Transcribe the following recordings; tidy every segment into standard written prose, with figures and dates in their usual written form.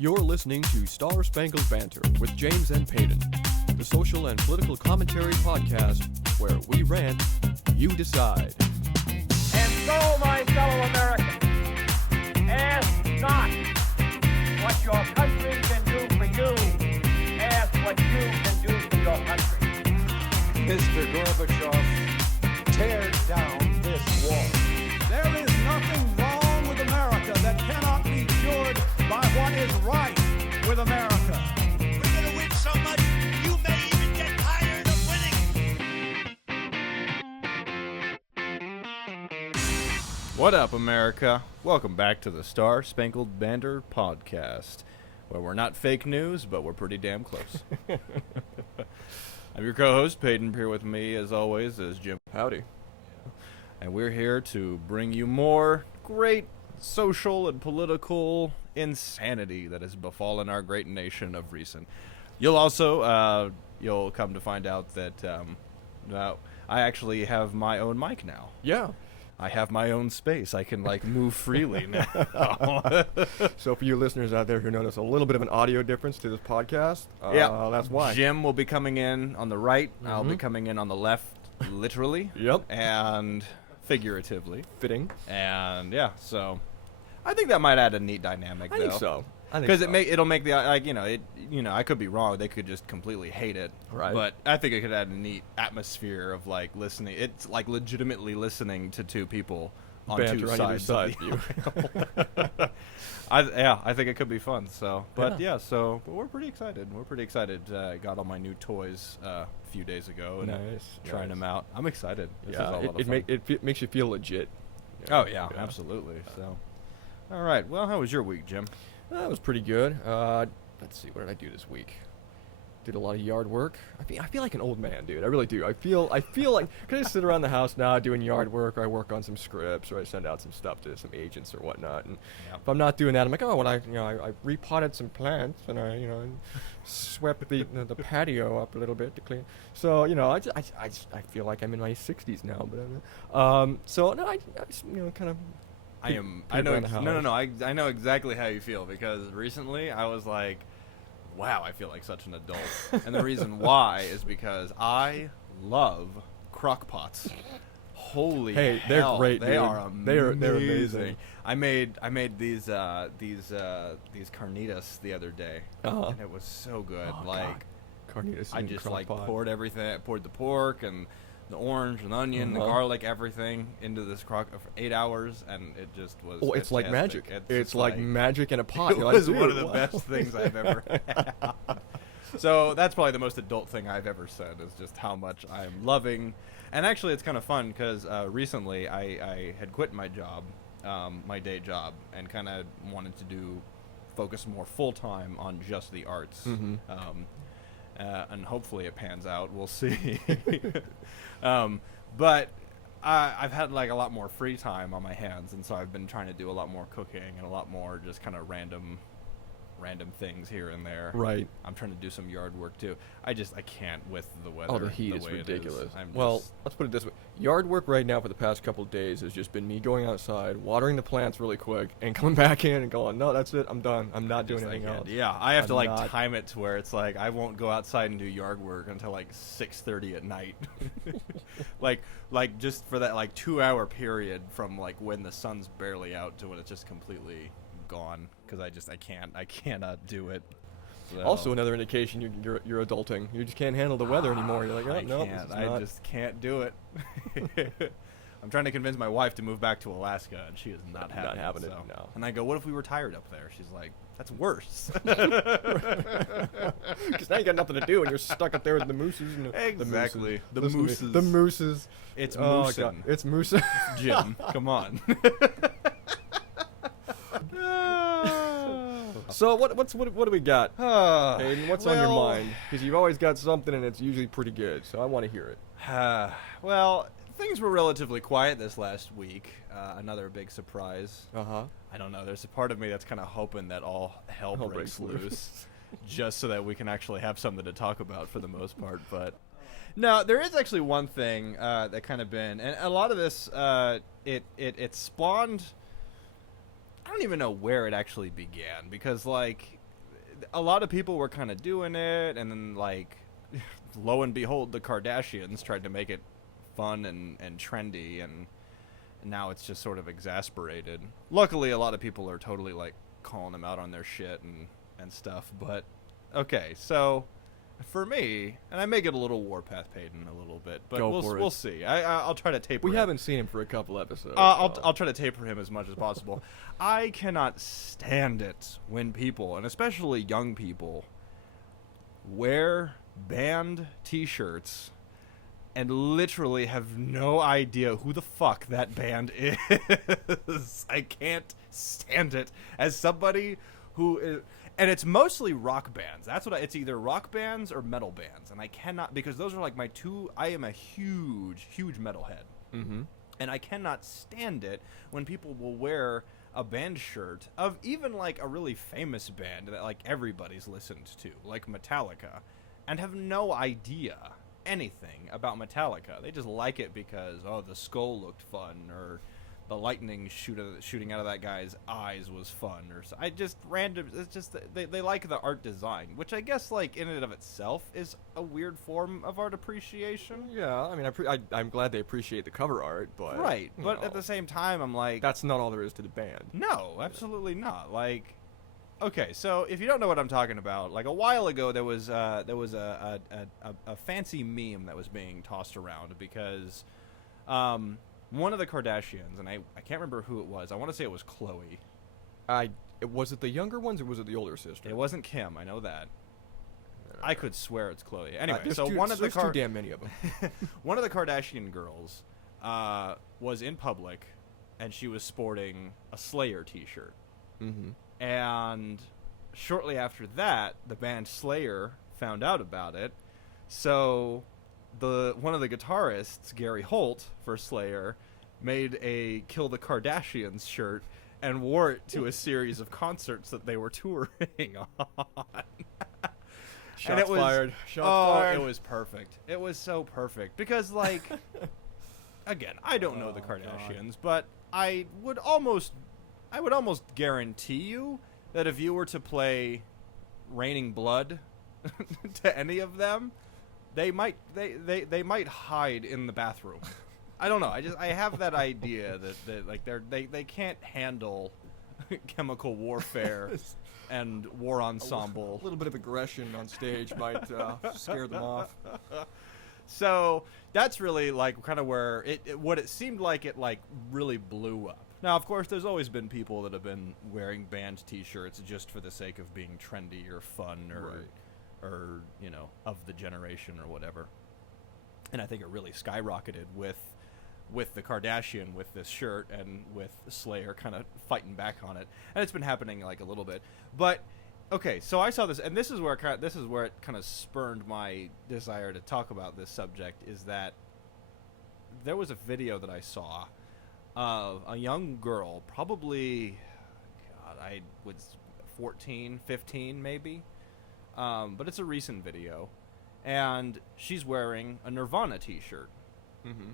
You're listening to Star Spangled Banter with James and Peyton, the social and political commentary podcast where we rant, you decide. And so, my fellow Americans, ask not what your country can do for you, ask what you can do for your country. Mr. Gorbachev, tear down this wall. There is nothing wrong with America that cannot be cured by what is right with America. We're going to win so much, you may even get tired of winning. What up, America? Welcome back to the Star Spangled Banter podcast, where we're not fake news, but we're pretty damn close. I'm your co-host, Peyton. Here with me, as always, is Jim. Howdy. And we're here to bring you more great social and political insanity that has befallen our great nation of recent. You'll also, you'll come to find out that I actually have my own mic now. Yeah. I have my own space. I can, move freely now. So for you listeners out there who notice a little bit of an audio difference to this podcast, that's why. Jim will be coming in on the right. I'll be coming in on the left, literally. Yep. And figuratively. Fitting. And, yeah, so I think that might add a neat dynamic, I though. think so. Because it'll make the, I could be wrong. They could just completely hate it. Right. But I think it could add a neat atmosphere of, listening. It's, legitimately listening to two people on Banter two on either sides side. of the I think it could be fun. So, but but we're pretty excited. We're pretty excited. Got all my new toys a few days ago and trying them out. I'm excited. This is a lot of fun. It makes you feel legit. Oh yeah, absolutely. So, all right. Well, how was your week, Jim? That was pretty good. Let's see, what did I do this week? Did a lot of yard work. I feel like an old man, dude. I really do. I feel like, cause I sit around the house now doing yard work, or I work on some scripts, or I send out some stuff to some agents or whatnot. And if I'm not doing that, I'm like, oh, well, I repotted some plants, and I swept the patio up a little bit to clean. So I feel like I'm in my 60s now, but so no, I just, kind of. I know exactly how you feel, because recently I was like, wow, I feel like such an adult. And the reason why is because I love crock pots. Holy hell, they're great. They dude. are amazing. They're amazing. I made these carnitas the other day, and it was so good. Carnitas. I just poured everything. I poured the pork and the orange and the onion, the garlic, everything into this crock for 8 hours, and it just was. Oh, it's like magic. It's like magic in a pot. It was one of the best things I've ever had. So that's probably the most adult thing I've ever said, is just how much I'm loving. And actually, it's kind of fun because recently I had quit my job, my day job, and kind of wanted to focus more full time on just the arts. Mm-hmm. And hopefully it pans out. We'll see. But I've had a lot more free time on my hands, and so I've been trying to do a lot more cooking and a lot more just kind of random things here and there. Right. I'm trying to do some yard work too. I can't with the weather. Oh, the heat is ridiculous. Well, let's put it this way. Yard work right now for the past couple of days has just been me going outside, watering the plants really quick, and coming back in and going, no, that's it, I'm done. I'm not doing anything else. Yeah, I have to time it to where it's I won't go outside and do yard work until 6:30 at night. Just for that 2 hour period from when the sun's barely out to when it's just completely gone, because I cannot do it. So. Also, another indication you're adulting. You just can't handle the weather anymore. You're like, oh, no, I just can't do it. I'm trying to convince my wife to move back to Alaska, and she is not having it. No. And I go, what if we retired up there? She's like, that's worse. Because now you got nothing to do, and you're stuck up there with the mooses. And exactly. The mooses. It's moosin'. It's moosin'. Jim, come on. So what do we got? Hayden, what's on your mind? Because you've always got something, and it's usually pretty good. So I want to hear it. Well, things were relatively quiet this last week. Another big surprise. I don't know. There's a part of me that's kind of hoping that all hell breaks loose, just so that we can actually have something to talk about for the most part. But no, there is actually one thing that kind of been, and a lot of this, it spawned. I don't even know where it actually began, because a lot of people were kind of doing it, and then like, lo and behold, the Kardashians tried to make it fun and trendy, and now it's just sort of exasperated. Luckily, a lot of people are totally like calling them out on their shit and stuff. But okay, so for me, and I may get a little Warpath Payton a little bit, but Go for it. we'll see. I'll try to taper. We him. haven't seen him for a couple episodes. I'll try to taper him as much as possible. I cannot stand it when people, and especially young people, wear band T-shirts and literally have no idea who the fuck that band is. I can't stand it as somebody who is, and it's mostly rock bands. That's what it's either rock bands or metal bands, and I cannot, because those are like my two. I am a huge metalhead. Mm-hmm. And I cannot stand it when people will wear a band shirt of even like a really famous band that like everybody's listened to, like Metallica, and have no idea anything about Metallica. They just like it because, oh, the skull looked fun, or the lightning shooting out of that guy's eyes was fun, or so. I just random. It's just they like the art design, which I guess like in and of itself is a weird form of art appreciation. Yeah, I mean, I'm glad they appreciate the cover art, but Right, you but know, at the same time, I'm like, that's not all there is to the band. no, absolutely not. Like, okay, so if you don't know what I'm talking about, like a while ago there was a fancy meme that was being tossed around because one of the Kardashians, and I can't remember who it was. I want to say it was Khloe. Was it the younger ones or was it the older sister? It wasn't Kim. I know that. I could swear it's Khloe. Anyway, there's so one of the too damn many of them. one of the Kardashian girls was in public, and she was sporting a Slayer T-shirt. Mm-hmm. And shortly after that, the band Slayer found out about it. So one of the guitarists, Gary Holt, for Slayer, made a Kill the Kardashians shirt and wore it to a series of concerts that they were touring on. Shots And it was, fired. Shots fired. It was perfect. It was so perfect because, like, again, I don't know the Kardashians, but I would almost guarantee you that if you were to play Raining Blood to any of them, they might hide in the bathroom. I don't know. I have that idea that like they can't handle chemical warfare and war ensemble. A little bit of aggression on stage might scare them off. So that's really like kind of where what it seemed like it like really blew up. Now, of course, there's always been people that have been wearing band T-shirts just for the sake of being trendy or fun or you know, of the generation or whatever. And I think it really skyrocketed with the Kardashian with this shirt and with Slayer kind of fighting back on it. And it's been happening like a little bit. But okay, so I saw this, and this is where it kind of spurned my desire to talk about this subject, is that there was a video that I saw of a young girl, probably, God, I was 14, 15 maybe, but it's a recent video, and she's wearing a Nirvana t-shirt. Mm-hmm.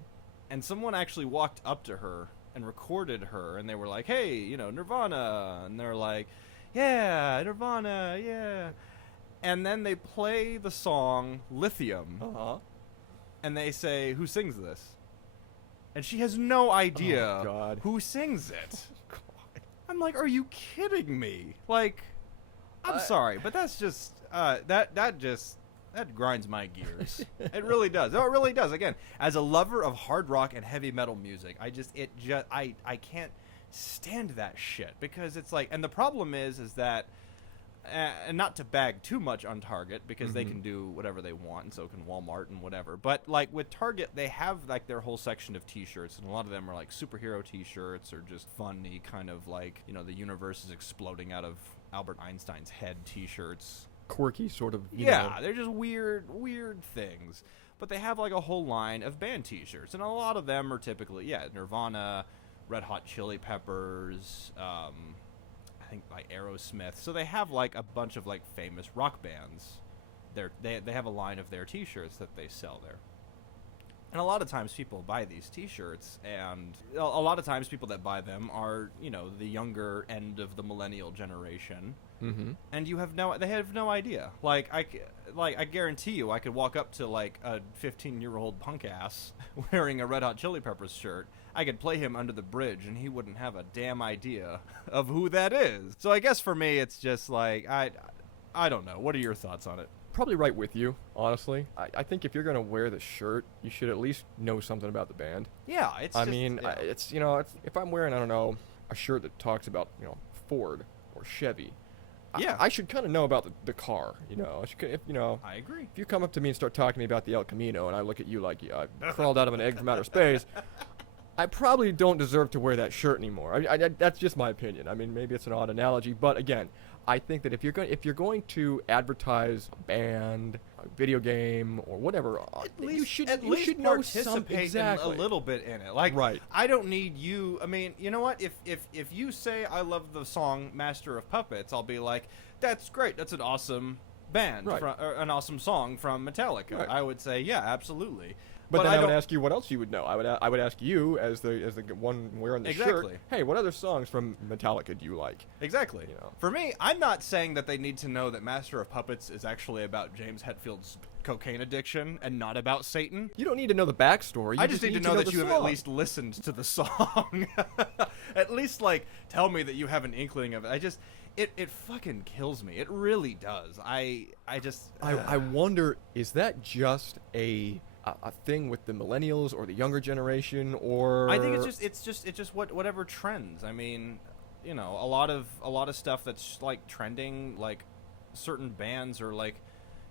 And someone actually walked up to her and recorded her, and they were like, hey, you know, Nirvana, and they're like, yeah, Nirvana, yeah. And then they play the song Lithium, and they say, who sings this? And she has no idea who sings it. I'm like, are you kidding me? Like, I'm sorry, but that's just that grinds my gears. It really does. Oh, it really does. Again, as a lover of hard rock and heavy metal music, I can't stand that shit, because it's like, and the problem is that, and not to bag too much on Target, because they can do whatever they want, and so can Walmart and whatever. But like with Target, they have like their whole section of T-shirts, and a lot of them are like superhero T-shirts or just funny kind of like, you know, the universe is exploding out of Albert Einstein's head T-shirts. Quirky sort of. You Yeah, know. they're just weird things. But they have like a whole line of band T-shirts, and a lot of them are typically, Nirvana, Red Hot Chili Peppers, I think by Aerosmith. So they have like a bunch of like famous rock bands. They have a line of their T-shirts that they sell there. And a lot of times people buy these T-shirts, and a lot of times people that buy them are, you know, the younger end of the millennial generation. Mm-hmm. And they have no idea. Like I guarantee you, I could walk up to like a 15-year-old punk ass wearing a Red Hot Chili Peppers shirt. I could play him Under the Bridge, and he wouldn't have a damn idea of who that is. So I guess for me, it's just like I don't know. What are your thoughts on it? Probably right with you, honestly. I think if you're gonna wear the shirt, you should at least know something about the band. Yeah, it's. It's you know, if I'm wearing, I don't know, a shirt that talks about, you know, Ford or Chevy. Yeah. I should kind of know about the car, you know. If you know. I agree. If you come up to me and start talking to me about the El Camino, and I look at you like I crawled out of an egg from outer space, I probably don't deserve to wear that shirt anymore. That's just my opinion. I mean, maybe it's an odd analogy, but again, I think that if you're going to advertise a band, a video game, or whatever, you should know something. Exactly. A little bit in it. Like, right. I don't need you. I mean, you know what? If you say I love the song Master of Puppets, I'll be like, that's great. That's an awesome band, right. An awesome song from Metallica. Right. I would say, yeah, absolutely. But then I would ask you what else you would know. I would ask you as the one wearing the shirt. Hey, what other songs from Metallica do you like? Exactly. You know. For me, I'm not saying that they need to know that Master of Puppets is actually about James Hetfield's cocaine addiction and not about Satan. You don't need to know the backstory. I just need to know that you have song. at least listened to the song. At least like tell me that you have an inkling of it. It fucking kills me. It really does. I wonder, is that just a thing with the millennials or the younger generation, or I think it's just whatever trends. I mean, you know, a lot of stuff that's like trending, like certain bands or like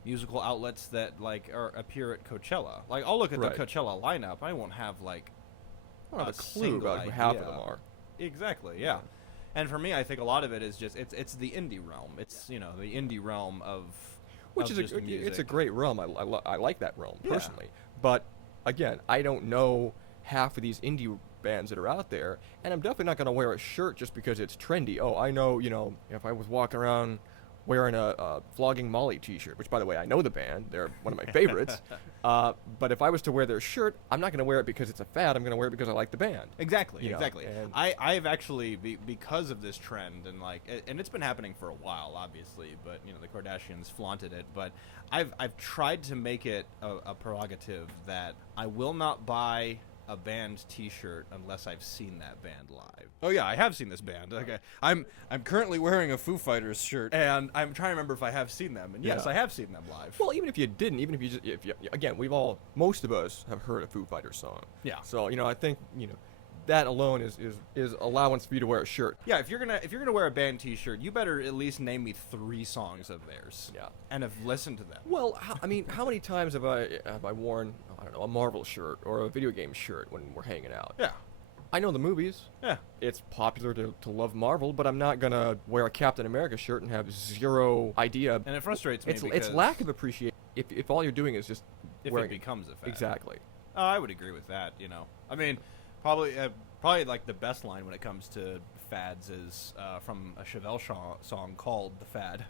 musical outlets that like appear at Coachella. Like I'll look at right. the Coachella lineup, I won't have like I don't have a clue about who half of them are. Exactly, yeah. And for me, I think a lot of it is just it's the indie realm. It's, you know, the indie realm of which of is just music. it's a great realm. I like that realm Yeah. personally. But again, I don't know half of these indie bands that are out there, and I'm definitely not going to wear a shirt just because it's trendy. Oh, I know, you know, if I was walking around wearing a Flogging Molly t-shirt, which by the way, I know the band, they're one of my favorites. But if I was to wear their shirt, I'm not going to wear it because it's a fad. I'm going to wear it because I like the band. Exactly, You know, exactly. and- I've actually because of this trend and like and it's been happening for a while, obviously, but you know the Kardashians flaunted it. But I've tried to make it a prerogative that I will not buy a band T-shirt unless I've seen that band live. Oh yeah, I have seen this band. Okay, I'm currently wearing a Foo Fighters shirt, and I'm trying to remember if I have seen them. And yes, Yeah. I have seen them live. Well, even if you didn't, even if you just, again, most of us have heard a Foo Fighters song. Yeah. So, you know, I think, you know, that alone is allowance for you to wear a shirt. Yeah, if you're gonna wear a band T-shirt, you better at least name me 3 songs of theirs. Yeah. And have listened to them. Well, how many times have I worn, I don't know, a Marvel shirt or a video game shirt when we're hanging out? Yeah. I know the movies. Yeah. It's popular to love Marvel, but I'm not gonna wear a Captain America shirt and have zero idea. And it frustrates me It's because lack of appreciation. If all you're doing is just if wearing it becomes a fad. Exactly. Oh, I would agree with that. You know, I mean, probably like the best line when it comes to fads is from a Chevelle song called "The Fad,"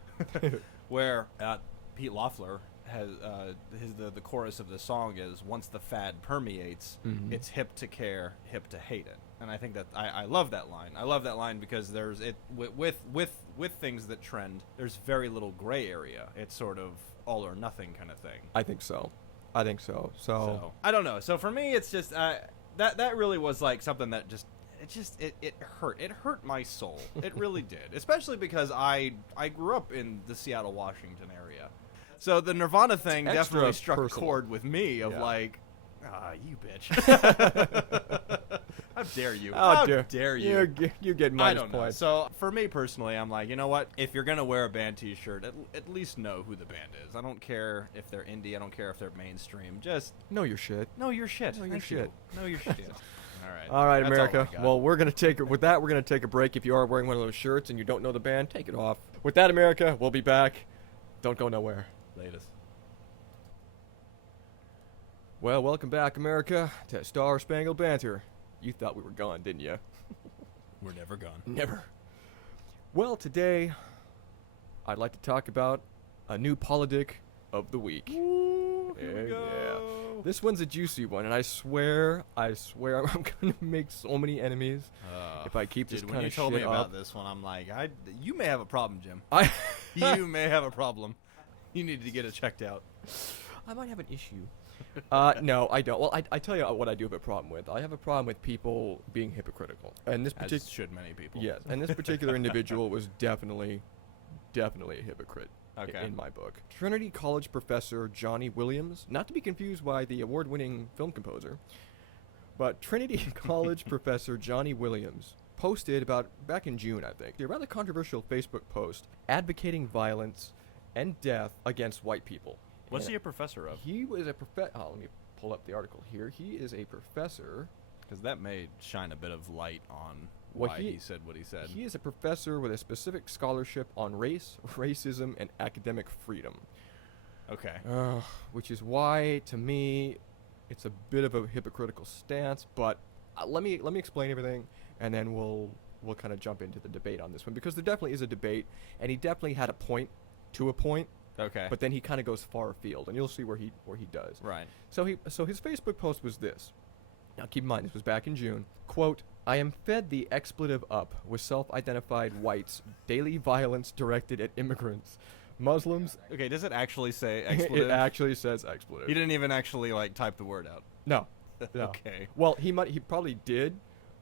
where Pete Loeffler has the chorus of the song is, "Once the fad permeates, it's hip to care, hip to hate it." And I think that I love that line. I love that line because there's with things that trend, there's very little gray area. It's sort of all or nothing kind of thing. I think so. So I don't know. So for me, it's just that really was like something that it hurt. It hurt my soul. It really did. Especially because I grew up in the Seattle, Washington area. So the Nirvana thing Extra definitely struck a personal. chord with me of Yeah. like, you bitch. How dare you? How dare you? You get I minus don't know. points. So for me personally, I'm like, you know what? If you're gonna wear a band T-shirt, at least know who the band is. I don't care if they're indie. I don't care if they're mainstream. Just know your shit. know your shit. Know your Thank shit. You. Know your shit. All right, That's America. I got. Well, we're gonna take a break. If you are wearing one of those shirts and you don't know the band, take it off. With that, America, we'll be back. Don't go nowhere. Latest. Well, welcome back, America, to Star Spangled Banter. You thought we were gone, didn't you? We're never gone. Never. Well, today, I'd like to talk about a new politic of the week. Here we go. This one's a juicy one, and I swear, I'm gonna make so many enemies if I keep this Dude, kind when you of told shit me up. about this one, I'm like, you may have a problem, Jim. I You may have a problem. You need to get it checked out. I might have an issue. No, I don't. Well, I tell you what I do have a problem with. I have a problem with people being hypocritical. And this As particular, should many people. yes, and this particular individual was definitely a hypocrite. Okay. In my book, Trinity College professor Johnny Williams, not to be confused by the award-winning film composer, but Trinity College professor Johnny Williams posted back in June, I think, a rather controversial Facebook post advocating violence and death against white people. What's And he a professor of? He was a let me pull up the article here. He is a professor. Because that may shine a bit of light on Well, why he said what he said. He is a professor with a specific scholarship on race, racism, and academic freedom. Okay. Which is why, to me, it's a bit of a hypocritical stance. But let me explain everything, and then we'll kind of jump into the debate on this one, because there definitely is a debate, and he definitely had a point. Okay. But then he kind of goes far afield, and you'll see where he does. Right. So his Facebook post was this. Now keep in mind, this was back in June. Quote, I am fed the expletive up with self-identified whites, daily violence directed at immigrants, Muslims. Okay, does it actually say expletive? It actually says expletive. He didn't even actually, like, type the word out. No. No. Okay. Well, he probably did,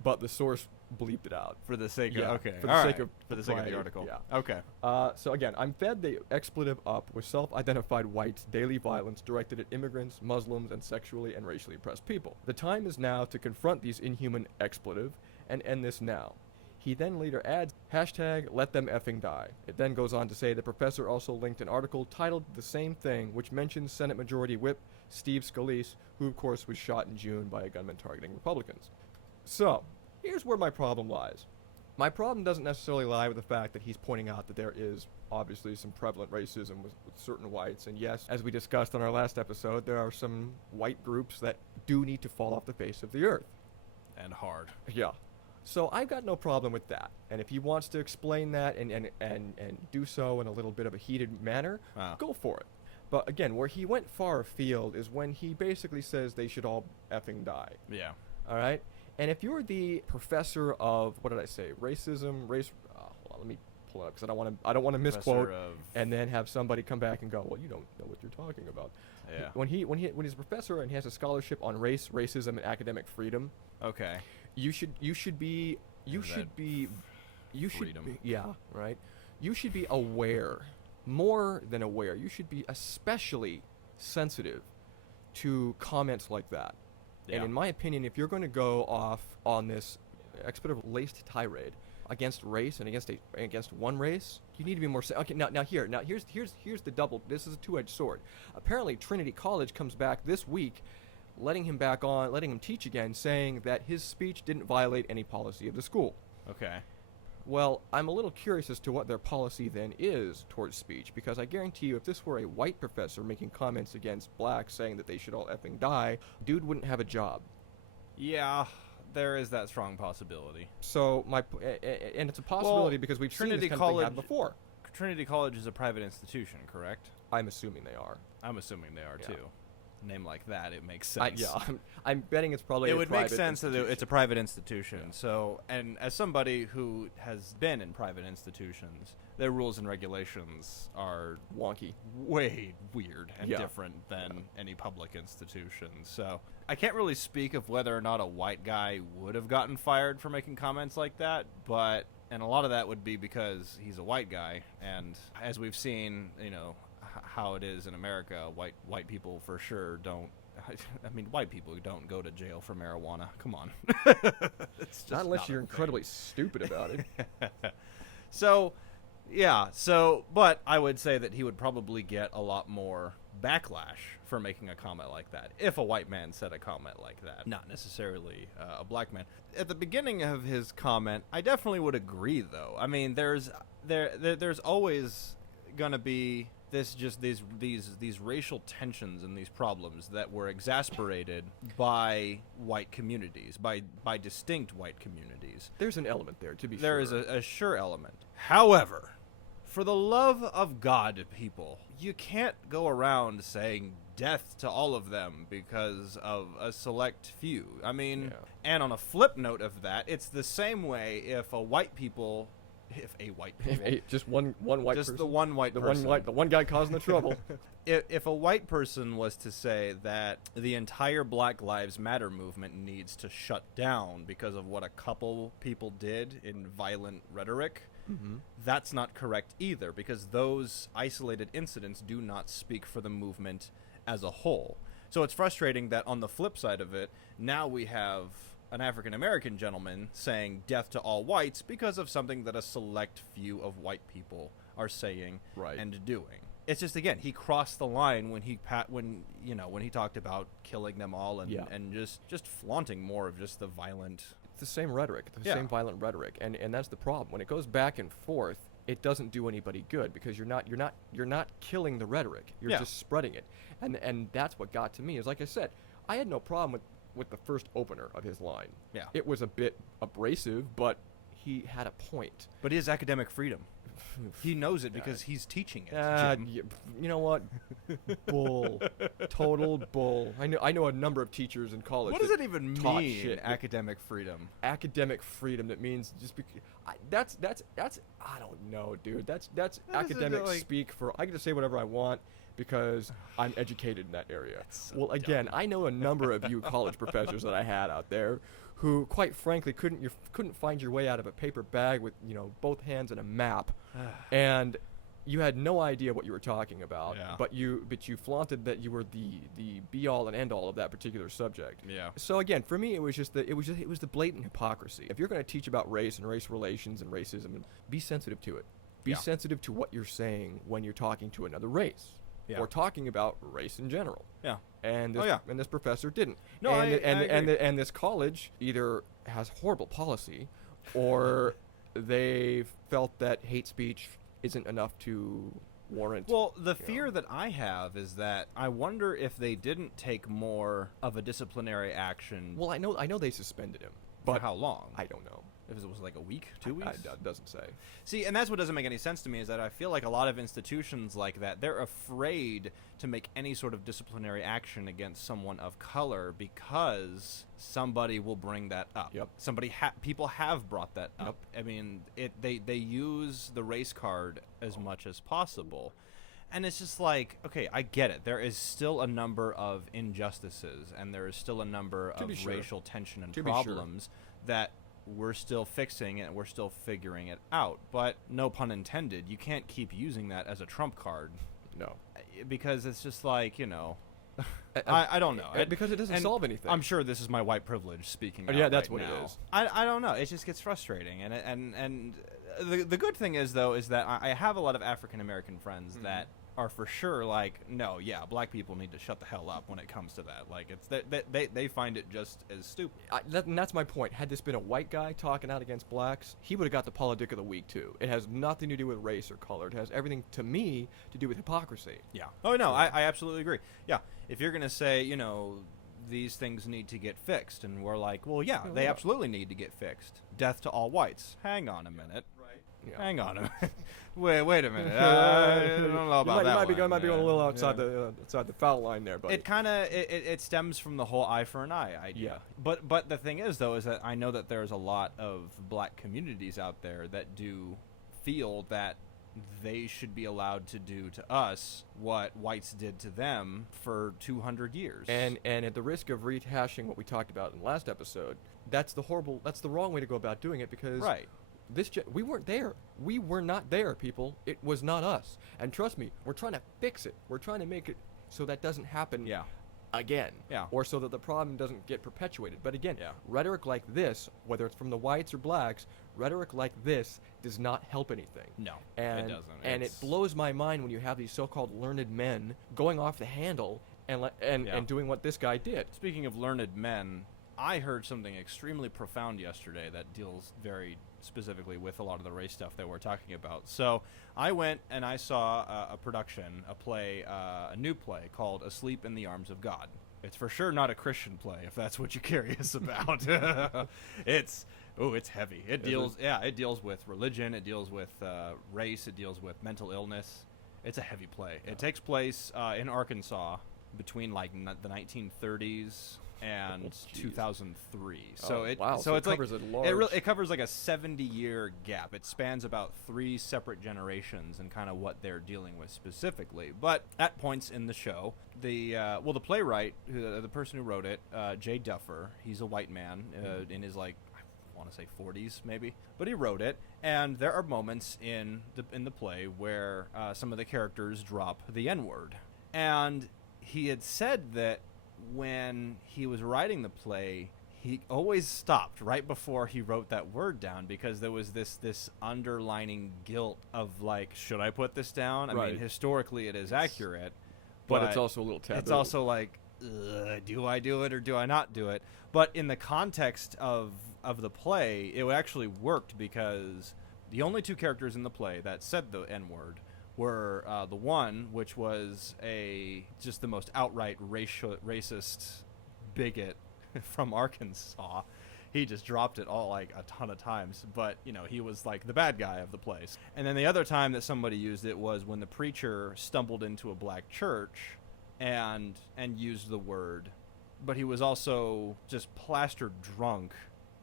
but the source bleeped it out. For the sake of... Yeah, Okay. for the all sake right. of For the sake of the propriety, article. yeah. Okay. So again, I'm fed the expletive up with self-identified whites, daily violence directed at immigrants, Muslims, and sexually and racially oppressed people. The time is now to confront these inhuman expletive and end this now. He then later adds, hashtag let them effing die. It then goes on to say the professor also linked an article titled the same thing, which mentions Senate Majority Whip Steve Scalise, who of course was shot in June by a gunman targeting Republicans. So, here's where my problem lies. My problem doesn't necessarily lie with the fact that he's pointing out that there is obviously some prevalent racism with certain whites. And yes, as we discussed on our last episode, there are some white groups that do need to fall off the face of the earth. And hard. Yeah. So I've got no problem with that. And if he wants to explain that and do so in a little bit of a heated manner, Wow. go for it. But again, where he went far afield is when he basically says they should all effing die. Yeah. All right? And if you're the professor of, what did I say, racism, hold on, let me pull it up because I don't want to misquote Professor of- and then have somebody come back and go, well, you don't know what you're talking about. Yeah. When he's a professor and he has a scholarship on race, racism, and academic freedom, Okay. you should be freedom? yeah, right. You should be aware, more than aware. You should be especially sensitive to comments like that. Yeah. And in my opinion, if you're going to go off on this expletive laced tirade against race and against one race, you need to be more. Okay, here's the double. This is a two-edged sword. Apparently, Trinity College comes back this week, letting him teach again, saying that his speech didn't violate any policy of the school. Okay. Well, I'm a little curious as to what their policy then is towards speech, because I guarantee you if this were a white professor making comments against blacks saying that they should all effing die, dude wouldn't have a job. Yeah, there is that strong possibility. So and it's a possibility because we've seen Trinity this kind of thing College happen before. Trinity College is a private institution, correct? I'm assuming they are. I'm assuming they are Yeah. too. Name like that, it makes sense. I'm betting it's probably It a would make private sense that it's a institution. private institution. Yeah. So, and as somebody who has been in private institutions, their rules and regulations are wonky. way weird and Yeah. different than any public institution. So I can't really speak of whether or not a white guy would have gotten fired for making comments like that, and a lot of that would be because he's a white guy, and as we've seen, how it is in America, white people for sure don't. I mean, white people don't go to jail for marijuana. Come on. It's just Not unless not you're a thing. incredibly stupid about it. So, but I would say that he would probably get a lot more backlash for making a comment like that if a white man said a comment like that, not necessarily a black man. At the beginning of his comment, I definitely would agree, though. I mean, there's always gonna be these racial tensions and these problems that were exacerbated by white communities, by distinct white communities. There's an element there, to be sure. There is a sure element. However, for the love of God, people, you can't go around saying death to all of them because of a select few. I mean, Yeah. and on a flip note of that, it's the same way if a white people, Just one white just person. the one white person. The one guy causing the trouble. If a white person was to say that the entire Black Lives Matter movement needs to shut down because of what a couple people did in violent rhetoric, that's not correct either, because those isolated incidents do not speak for the movement as a whole. So it's frustrating that on the flip side of it, now we have an African American gentleman saying death to all whites because of something that a select few of white people are saying Right. and doing. It's just, again, he crossed the line when he talked about killing them all and Yeah. and just flaunting more of just the violent. It's the same rhetoric, the Yeah. same violent rhetoric, and that's the problem. When it goes back and forth, it doesn't do anybody good, because you're not killing the rhetoric. You're Yeah. just spreading it, and that's what got to me. Is, like I said, I had no problem with the first opener of his line. Yeah. It was a bit abrasive, but he had a point. But he has academic freedom. He knows it because he's teaching it. Jim. You know what? Bull. Total bull. I know a number of teachers in college. What does that it even taught mean, shit. academic freedom? Academic freedom, that means just that's I don't know, dude. That's That is academic like- speak for I get to say whatever I want because I'm educated in that area. so Well, again, I know a number of you college professors that I had out there who, quite frankly, couldn't find your way out of a paper bag with, both hands and a map, and you had no idea what you were talking about. Yeah. But you flaunted that you were the be all and end all of that particular subject. Yeah. So again, for me, it was the blatant hypocrisy. If you're going to teach about race and race relations and racism, be sensitive to it. Be Yeah. sensitive to what you're saying when you're talking to another race, Yeah. or talking about race in general. Yeah. And this, Oh, yeah. and this professor didn't. No, and, I agree. and this college either has horrible policy, or they felt that hate speech isn't enough to warrant. Well, the you fear know. that I have is that I wonder if they didn't take more of a disciplinary action. Well, I know they suspended him, for but how long? I don't know. If it was like a week, 2 weeks? It doesn't say. See, and that's what doesn't make any sense to me, is that I feel like a lot of institutions like that, they're afraid to make any sort of disciplinary action against someone of color because somebody will bring that up. Yep. People have brought that up. Yep. I mean, they use the race card as much as possible. And it's just like, okay, I get it. There is still a number of injustices, and there is still a number To be of sure. racial tension and To be sure. problems that we're still fixing and we're still figuring it out. But no pun intended, you can't keep using that as a trump card, No. because it's just like, I don't know. Because it doesn't And solve anything. I'm sure this is my white privilege speaking. Yeah, out that's right what it now. is. I don't know. It just gets frustrating, and the good thing is though is that I have a lot of African American friends Mm-hmm. that are for sure like, no, yeah, black people need to shut the hell up when it comes to that. Like, it's they find it just as stupid. And that's my point. Had this been a white guy talking out against blacks, he would have got the politic of the week too. It has nothing to do with race or color. It has everything, to me, to do with hypocrisy. Yeah. Oh no, I absolutely agree. Yeah, if you're gonna say, these things need to get fixed, and we're like, well, yeah, they yeah. absolutely need to get fixed. Death to all whites. Hang on a minute. Yeah. Hang on a minute. wait a minute. I don't know about that. You might be going a little Yeah. outside the foul line there, but It kind of it stems from the whole eye for an eye idea. Yeah. But the thing is though is that I know that there's a lot of black communities out there that do feel that they should be allowed to do to us what whites did to them for 200 years. And at the risk of rehashing what we talked about in the last episode, that's the wrong way to go about doing it, because right. we weren't there. We were not there, people. It was not us. And trust me, we're trying to fix it. We're trying to make it so that doesn't happen Yeah. again. Yeah. Or so that the problem doesn't get perpetuated. But again, Yeah. rhetoric like this, whether it's from the whites or blacks, rhetoric like this does not help anything. No, and, it doesn't. And It's- it blows my mind when you have these so-called learned men going off the handle and Yeah. and doing what this guy did. Speaking of learned men, I heard something extremely profound yesterday that deals very specifically with a lot of the race stuff that we're talking about. So I went and I saw a production, a play, a new play called Asleep in the Arms of God. It's for sure not a Christian play, if that's what you're curious about. it's heavy. It deals with religion, it deals with race, it deals with mental illness. It's a heavy play. It takes place in Arkansas. between like the 1930s and jeez. 2003. So Oh, it wow. so So it it's like covers a it large- it covers like a 70-year gap. It spans about 3 separate generations and kind of what they're dealing with specifically. But at points in the show, the playwright, the person who wrote it, Jay Duffer, he's a white man in his like I want to say 40s maybe, but he wrote it, and there are moments in the play where some of the characters drop the N-word, and he had said that when he was writing the play, he always stopped right before he wrote that word down because there was this underlining guilt of like, should I put this down? I Right. mean, historically it is accurate, but it's also a little taboo. it's also like, do I do it or do I not do it? But in the context of the play, it actually worked because the only 2 characters in the play that said the N-word were the one, which was just the most outright racist bigot from Arkansas. He just dropped it all like a ton of times, but you know, he was like the bad guy of the place. And then the other time that somebody used it was when the preacher stumbled into a black church and used the word, but he was also just plastered drunk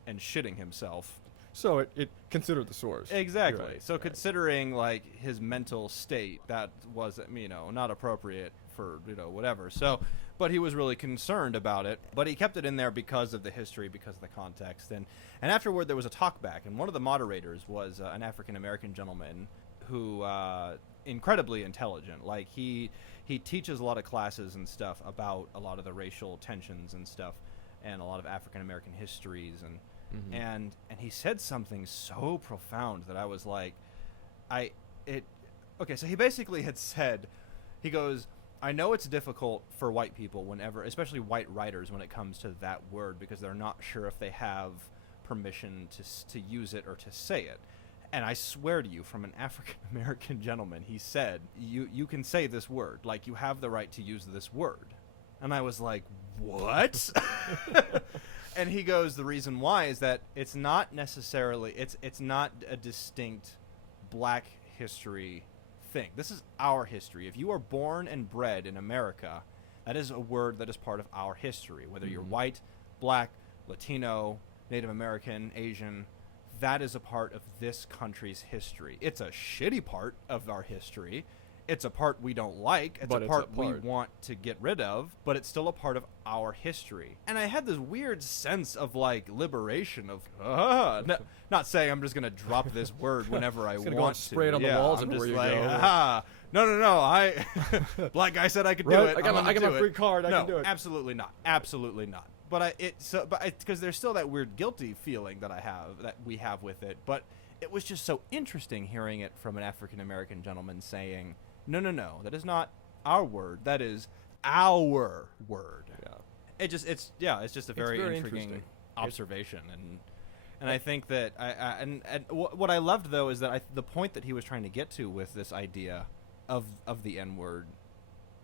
and shitting himself. So it considered the source. Exactly. Right, So right. considering like his mental state, that was, you know, not appropriate for, you know, whatever. So, but he was really concerned about it. But he kept it in there because of the history, because of the context. And afterward, there was a talkback, and one of the moderators was an African American gentleman who incredibly intelligent. Like he teaches a lot of classes and stuff about a lot of the racial tensions and stuff, and a lot of African American histories and. Mm-hmm. And he said something so profound that I was like, okay, so he basically had said, he goes, I know it's difficult for white people whenever, especially white writers, when it comes to that word, because they're not sure if they have permission to use it or to say it. And I swear to you, from an African American gentleman, he said, you can say this word, like you have the right to use this word. And I was like, what? And he goes, the reason why is that it's not necessarily, it's not a distinct black history thing. This is our history. If you are born and bred in America, that is a word that is part of our history. Whether you're white, black, Latino, Native American, Asian, that is a part of this country's history. It's a shitty part of our history. It's a part we don't like. It's But a it's part a we part. want to get rid of, but it's still a part of our history. And I had this weird sense of like liberation of, not saying I'm just going to drop this word whenever I Just want gonna go and to. spray it on the Yeah, walls I'm everywhere just you like, go. no, I, black guy said I could do Right? it. I got I'm my gonna do free it. card, I no, can do it. absolutely not. But because there's still that weird guilty feeling that we have with it. But it was just so interesting hearing it from an African American gentleman saying, no, that is not our word. That is our word. Yeah. It's just a very very intriguing interesting. observation, and I think that what I loved though is that the point that he was trying to get to with this idea of the N-word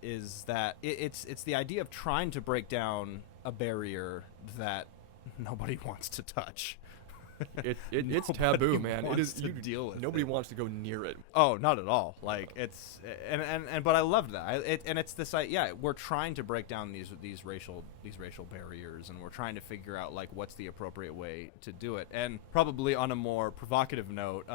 is that it's the idea of trying to break down a barrier that nobody wants to touch. It's taboo, man. It wants is to deal with nobody it. wants to go near it. Oh, not at all. Like it's but I loved that. It's this we're trying to break down these racial barriers, and we're trying to figure out like what's the appropriate way to do it. And probably on a more provocative note,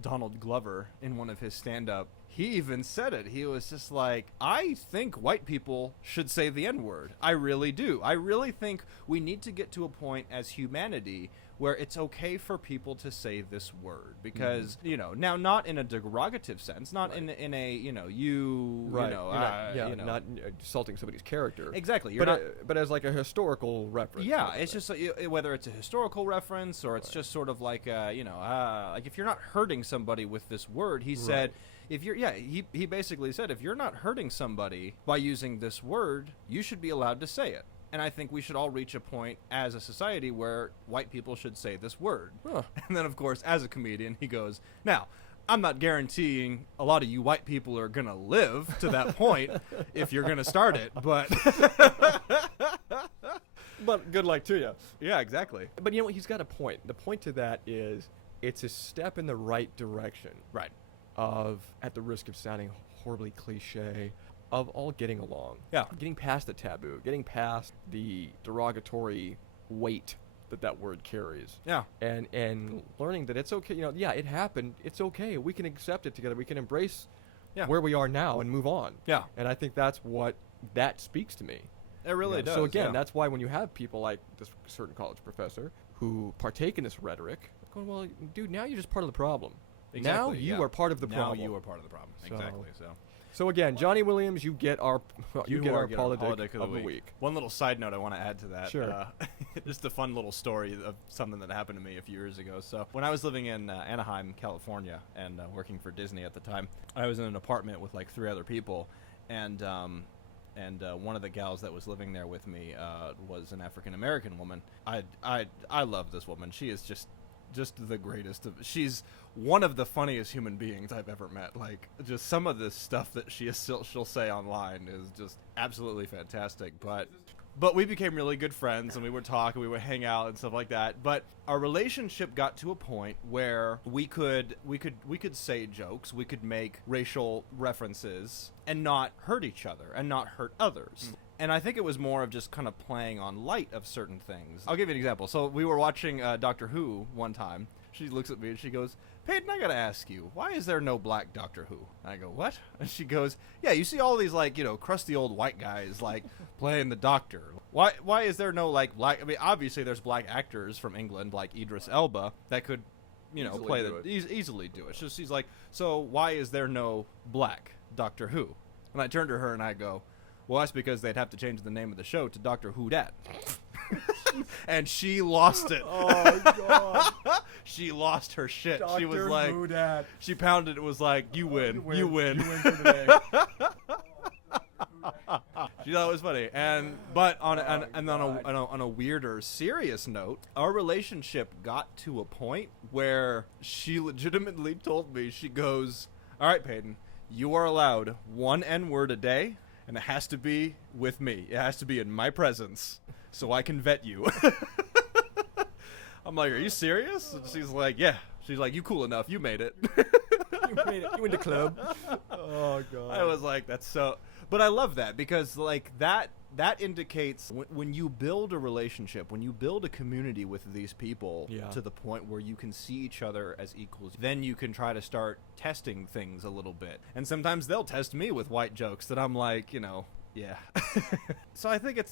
Donald Glover in one of his stand-up, he even said it. He was just like, I think white people should say the N-word. I really do. I really think we need to get to a point as humanity where it's okay for people to say this word because now not in a derogative sense, not in a not insulting somebody's character. Exactly. But as like a historical reference. Yeah, kind of it's thing. just whether it's a historical reference or it's just sort of like like if you're not hurting somebody with this word, he said, if you're he basically said if you're not hurting somebody by using this word, you should be allowed to say it. And I think we should all reach a point as a society where white people should say this word. Huh. And then, of course, as a comedian, he goes, now, I'm not guaranteeing a lot of you white people are going to live to that point if you're going to start it, but... But good luck to you. yeah, exactly. But you know what? He's got a point. The point to that is it's a step in the right direction. Right. Of, at the risk of sounding horribly cliche, of all getting along. Yeah. Getting past the taboo, getting past the derogatory weight that word carries. Yeah. And learning that it's okay. Yeah, it happened. It's okay. We can accept it together. We can embrace Yeah. where we are now and move on. Yeah. And I think that's what that speaks to me. It really does. So again, yeah. that's why when you have people like this certain college professor who partake in this rhetoric, going, well, dude, now you're just part of the problem. Now Exactly, you yeah. are part of the now problem. you are part of the problem. So- Exactly. So again, Johnny Williams, you get our politic of the week. One little side note I want to add to that. Sure. Just a fun little story of something that happened to me a few years ago. So when I was living in Anaheim, California, and working for Disney at the time, I was in an apartment with like 3 other people, and one of the gals that was living there with me was an African American woman. I love this woman. She is just the greatest she's one of the funniest human beings I've ever met. Like, just some of the stuff that she'll say online is just absolutely fantastic. But we became really good friends, and we would talk and we would hang out and stuff like that. But our relationship got to a point where we could say jokes, we could make racial references and not hurt each other and not hurt others. And I think it was more of just kind of playing on light of certain things. I'll give you an example. So we were watching Doctor Who one time. She looks at me and she goes, Peyton, I gotta ask you, why is there no black Doctor Who? I go, what? And she goes, yeah, you see all these, like, crusty old white guys, like, playing the Doctor. Why is there no, like, black... I mean, obviously there's black actors from England, like Idris Elba, that could, easily do it. She's like, so why is there no black Doctor Who? And I turned to her and I go, well, that's because they'd have to change the name of the show to Doctor Who Dat. And she lost it. Oh, God. She lost her shit. She was Dr. like, Hudat. she pounded it, was like, you win. You win. You win for the day. She thought it was funny. But on a weirder, serious note, our relationship got to a point where she legitimately told me, she goes, all right, Peyton, you are allowed 1 N-word a day, and it has to be with me. It has to be in my presence, so I can vet you. I'm like, are you serious? And she's like, yeah. She's like, you cool enough. You made it. You made it. You went to club. Oh, God. I was like, that's so... But I love that, because, like, that indicates when you build a relationship, when you build a community with these people to the point where you can see each other as equals, then you can try to start testing things a little bit. And sometimes they'll test me with white jokes that I'm like, yeah. So I think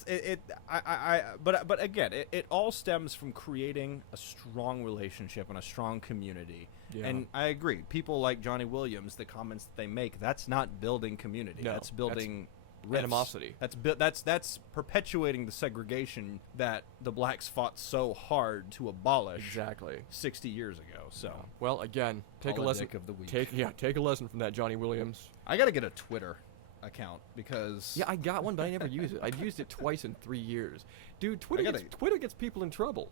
but again, it all stems from creating a strong relationship and a strong community. Yeah. And I agree. People like Johnny Williams, the comments that they make, that's not building community. No, that's building that's animosity. That's perpetuating the segregation that the blacks fought so hard to abolish. Exactly. 60 years ago. So, well, again, take a lesson of the week. Take a lesson from that Johnny Williams. I got to get a Twitter account, because I got one, but I never use it. I've used it twice in 3 years. Dude, Twitter gets people in trouble.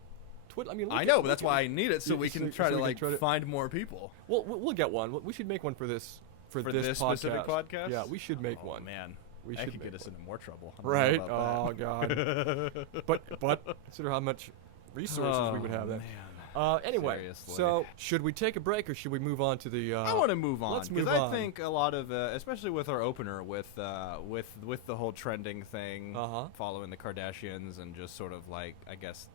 I know, but that's why I need it, so we can try to find more people. Well, we'll get one. We should make one for this podcast. Specific podcast. Yeah, we should make one. Man, we that should could get us into more trouble. Right? Oh, God. but consider how much resources we would have then. Man. Anyway, Seriously. so should we take a break, or should we move on to the? I want to move on, let's move because on. I think a lot of, especially with our opener, with the whole trending thing, following the Kardashians, and just sort of like, I guess,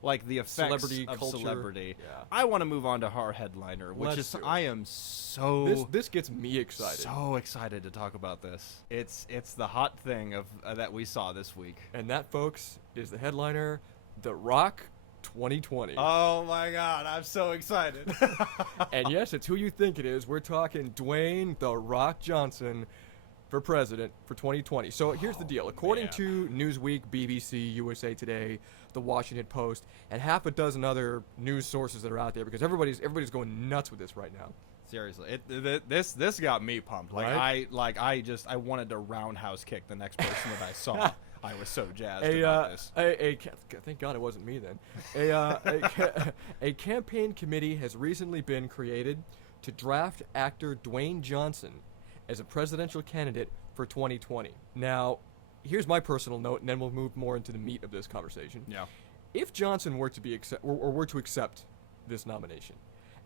like the effects Celebrity of culture. celebrity. Yeah. I want to move on to our headliner, which Let's is do it. I am so This gets me excited. so excited to talk about this. It's the hot thing of that we saw this week. And that, folks, is the headliner, The Rock 2020. Oh my God, I'm so excited. And yes, it's who you think it is. We're talking Dwayne The Rock Johnson for president for 2020. So here's the deal. According to Newsweek, BBC, USA Today, The Washington Post, and half a dozen other news sources that are out there, because everybody's going nuts with this right now. Seriously, this got me pumped. Like, Right? I wanted to roundhouse kick the next person that I saw. I was so jazzed about this. Thank God it wasn't me then. A campaign committee has recently been created to draft actor Dwayne Johnson as a presidential candidate for 2020. Now, here's my personal note, and then we'll move more into the meat of this conversation. Yeah. If Johnson were to were to accept this nomination,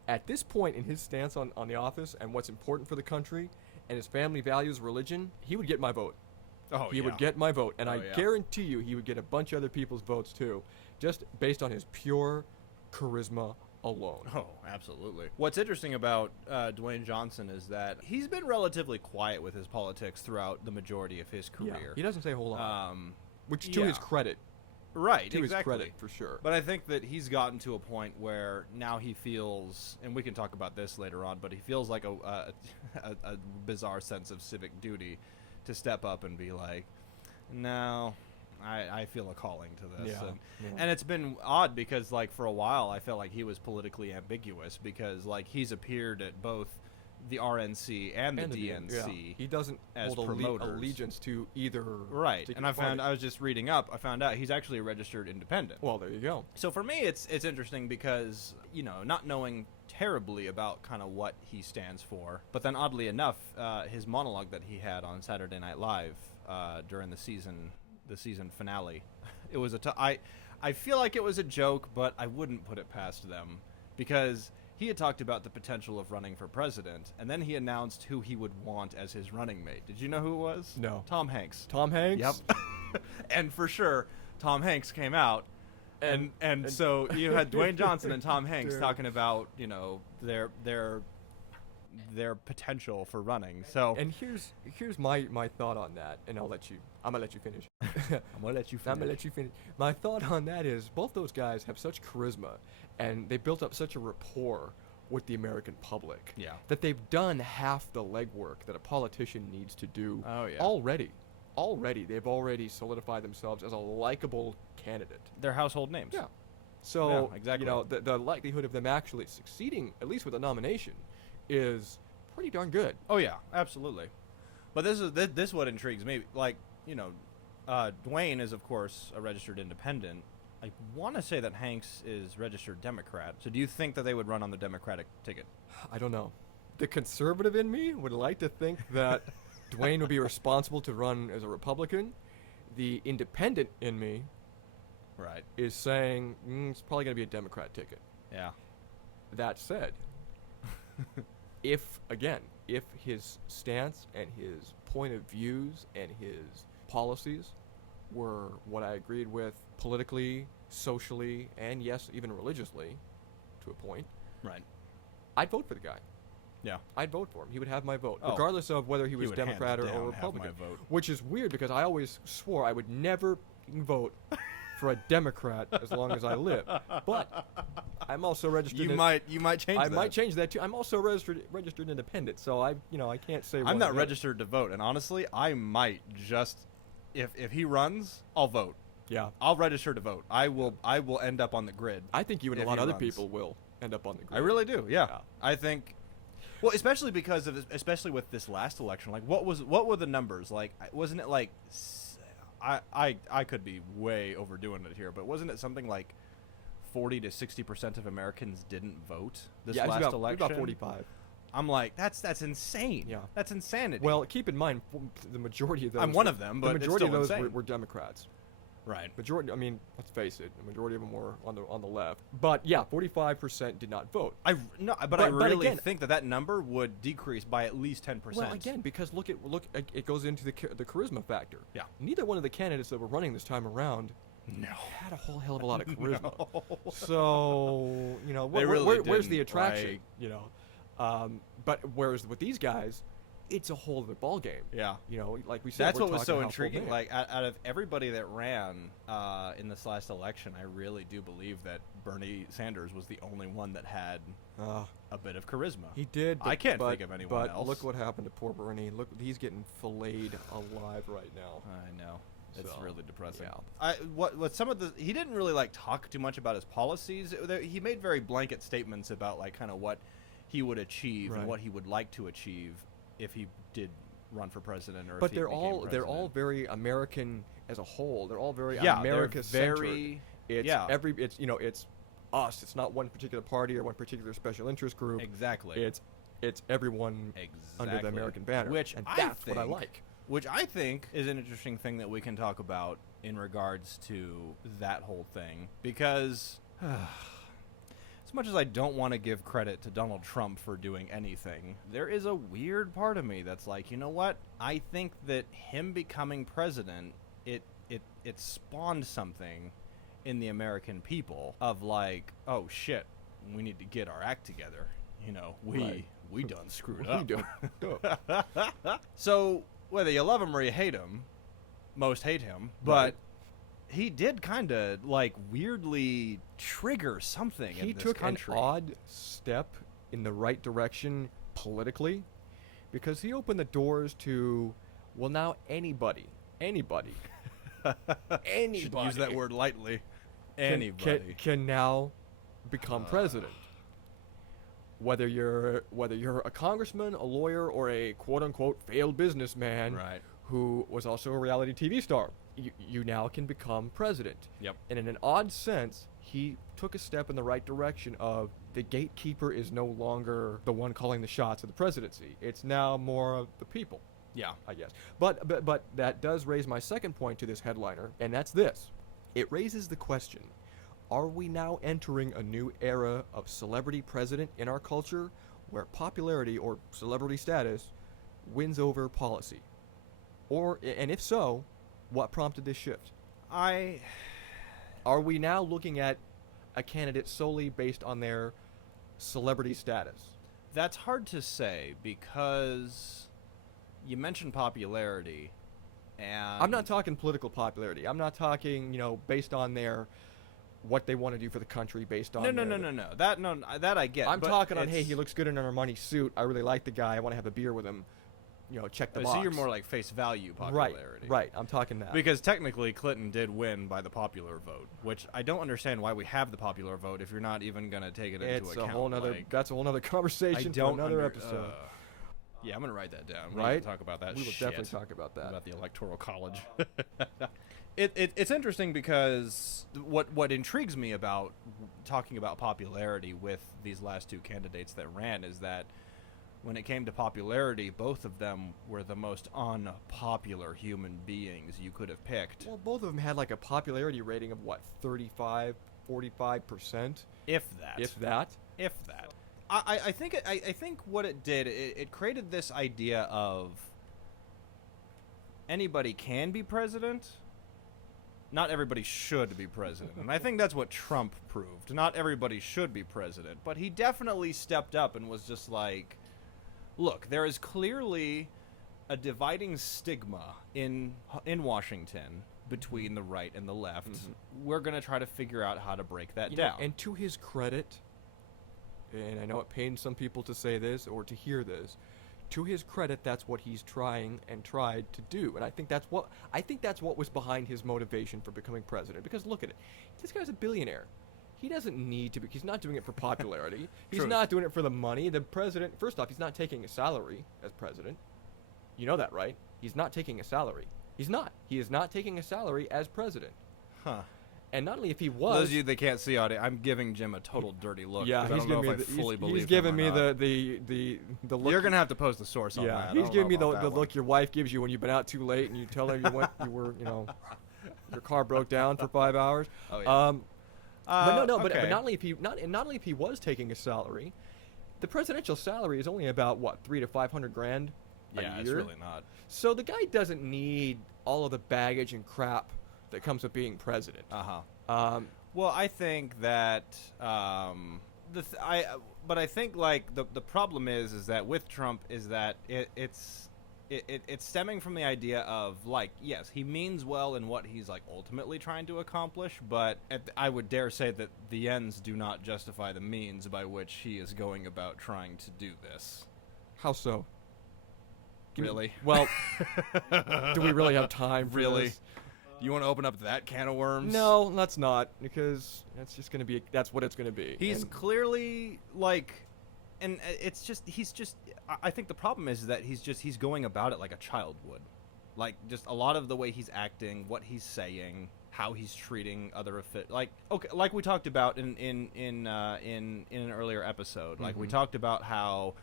at this point in his stance on the office and what's important for the country, and his family values religion, he would get my vote. Oh, He would get my vote, and Oh, I yeah. guarantee you he would get a bunch of other people's votes too, just based on his pure charisma alone. Oh, absolutely. What's interesting about Dwayne Johnson is that he's been relatively quiet with his politics throughout the majority of his Yeah, career. he doesn't say a whole lot, which to yeah. his credit, Right, to exactly. his credit for sure. But I think that he's gotten to a point where now he feels, and we can talk about this later on, but he feels like a bizarre sense of civic duty to step up and be like, no, I feel a calling to this. Yeah, And, yeah. and it's been odd because, like, for a while I felt like he was politically ambiguous because, like, he's appeared at both the RNC and the DNC. Yeah. He doesn't as hold promoters. allegiance to either. Right, and particular I party. was just reading up, I found out he's actually a registered independent. Well, there you go. So for me, it's interesting because, you know, not knowing terribly about kind of what he stands for, but then oddly enough, his monologue that he had on Saturday Night Live during the season finale, it was I feel like it was a joke, but I wouldn't put it past them because he had talked about the potential of running for president, and then he announced who he would want as his running mate. Did you know who it was? No. Tom Hanks. Tom Hanks. Yep. And for sure, Tom Hanks came out, and so you had Dwayne Johnson and Tom Hanks Dude. talking about, you know, their potential for running. So And here's my thought on that, and I'm gonna let you finish. I'm gonna let you I'm gonna let you finish. My thought on that is both those guys have such charisma, and they built up such a rapport with the American public. Yeah. That they've done half the legwork that a politician needs to do. Oh, yeah. Already, they've already solidified themselves as a likable candidate. They're household names. Yeah. So Yeah, exactly. you know the likelihood of them actually succeeding, at least with a nomination, is pretty darn good. Oh yeah, absolutely. But this is what intrigues me. Like, you know, Dwayne is of course a registered independent. I want to say that Hanks is registered Democrat. So do you think that they would run on the Democratic ticket? I don't know. The conservative in me would like to think that Dwayne would be responsible to run as a Republican. The independent in me Right. is saying it's probably going to be a Democrat ticket. Yeah. That said, if his stance and his point of views and his policies were what I agreed with politically, socially, and yes, even religiously, to a point, Right. I'd vote for the guy. Yeah. I'd vote for him. He would have my vote, Oh. regardless of whether he was would hands Democrat or down have my Republican. vote. Which is weird because I always swore I would never vote for a Democrat as long as I live. But I'm also registered. You might change I that. might change that too. I'm also registered independent, so I can't say. I'm one or not the other. registered to vote, and honestly, I might just if he runs, I'll vote. Yeah, I'll register to vote. I will end up on the grid. I think you and a if lot he of other runs. people will end up on the grid. I really do. Yeah. Yeah. I think. Well, especially because of especially with this last election, like what were the numbers like? Wasn't it like I could be way overdoing it here, but wasn't it something like 40 to 60% of Americans didn't vote this Yeah, last it's election? about 45. I'm like, that's insane. Yeah. That's insanity. Well, keep in mind, the majority of those. I'm one of them, but the it's majority still of those insane. were Democrats. right. Majority, I mean, let's face it, the majority of them were on the left. But yeah, 45% did not vote. I I But really again- think that number would decrease by at least 10%. Well, again, because look, it goes into the charisma factor. Yeah. Neither one of the candidates that were running this time around no. had a whole hell of a lot of charisma. So They really where's the didn't, attraction? like- But whereas with these guys, it's a whole other ball game. Yeah. Like we said, That's we're what was talking so household intriguing. names. Like, out of everybody that ran in this last election, I really do believe that Bernie Sanders was the only one that had a bit of charisma. He did. I can't but, think of anyone but else. look what happened to poor Bernie. Look, he's getting filleted alive right now. I know. It's So, really depressing. yeah. What some of the he didn't really like talk too much about his policies. He made very blanket statements about like kind of what he would achieve Right. and what he would like to achieve if he did run for president or But if he they're became all president. very American as a whole. They're all very Yeah, they're America centered. very- It's yeah. it's us. It's not one particular party or one particular special interest group. Exactly. It's everyone under the Exactly. American banner. Which and I that's what I think- like. Which I think is an interesting thing that we can talk about in regards to that whole thing. Because as as much as I don't want to give credit to Donald Trump for doing anything, there is a weird part of me that's like, you know what? I think that him becoming president, it spawned something in the American people of like, oh shit, we need to get our act together. You know, we done screwed up. So whether you love him or you hate him, most hate him, but he did kind of like weirdly trigger something in He this took country. an odd step in the right direction politically, because he opened the doors to, well, now anybody Should use that word lightly. Anybody. can now become president. Whether you're a congressman, a lawyer, or a quote unquote failed businessman Right. who was also a reality TV star, you now can become president. Yep. And in an odd sense, he took a step in the right direction of the gatekeeper is no longer the one calling the shots of the presidency. It's now more of the people. Yeah. I guess. But that does raise my second point to this headliner, and that's this. It raises the question, are we now entering a new era of celebrity president in our culture where popularity or celebrity status wins over policy? And if so, what prompted this shift? Are we now looking at a candidate solely based on their celebrity status? That's hard to say because you mentioned popularity, and I'm not talking political popularity. I'm not talking, based on their what they want to do for the country, based on No. That I get. I'm but talking on, hey, it's- he looks good in an Armani suit. I really like the guy. I want to have a beer with him. Check the box. So you're more like face value popularity. Right. I'm talking that. Because technically Clinton did win by the popular vote, which I don't understand why we have the popular vote if you're not even going to take it into it's account. a whole nother. Like, That's a whole nother I conversation don't for another under- episode. Yeah, I'm going to write that down. We Right? need to talk about that We will shit. definitely talk about that. About the Electoral College. It's interesting because what intrigues me about talking about popularity with these last two candidates that ran is that when it came to popularity, both of them were the most unpopular human beings you could have picked. Well, both of them had like a popularity rating of what, 35, 45%, If that. if that. If that. I think what it did, it created this idea of anybody can be president. Not everybody should be president. And I think that's what Trump proved. Not everybody should be president. But he definitely stepped up and was just like, look, there is clearly a dividing stigma in Washington between the right and the left. We're going to try to figure out how to break that down. And to his credit, and I know it pains some people to say this or to hear this, to his credit, that's what he's trying and tried to do, and I think that's what was behind his motivation for becoming president. Because look at it, this guy's a billionaire. He doesn't need to be. He's not doing it for popularity. He's True. not doing it for the money. The president, first off, he's not taking a salary as president. You know that, right? He's not taking a salary. He's not. He is not taking a salary as president. Huh. And not only if he For was, those of you that can't see audio, I'm giving Jim a total dirty look. yeah, 'cause I he's don't know giving me if I fully believe he's him giving or me not. the look. You're gonna have to post the source on Yeah, that. I he's don't giving me know the about that look one. your wife gives you when you've been out too late and you tell her your car broke down for 5 hours. Oh, yeah. But but okay. not only if he was taking a salary, the presidential salary is only about what, $300,000 to $500,000 a Yeah, year. it's really not. So the guy doesn't need all of the baggage and crap that comes with being president. Well, I think that but I think like the problem is that with Trump is that it's stemming from the idea of like, yes, he means well in what he's like ultimately trying to accomplish, but I would dare say that the ends do not justify the means by which he is going about trying to do this. How so? Really? Well, do we really have time for Really? this? You want to open up that can of worms? No, let's not, because that's what it's gonna be. He's And- clearly like, and I think the problem is that he's going about it like a child would, like just a lot of the way he's acting, what he's saying, how he's treating other like we talked about in an earlier episode. Like we talked about how,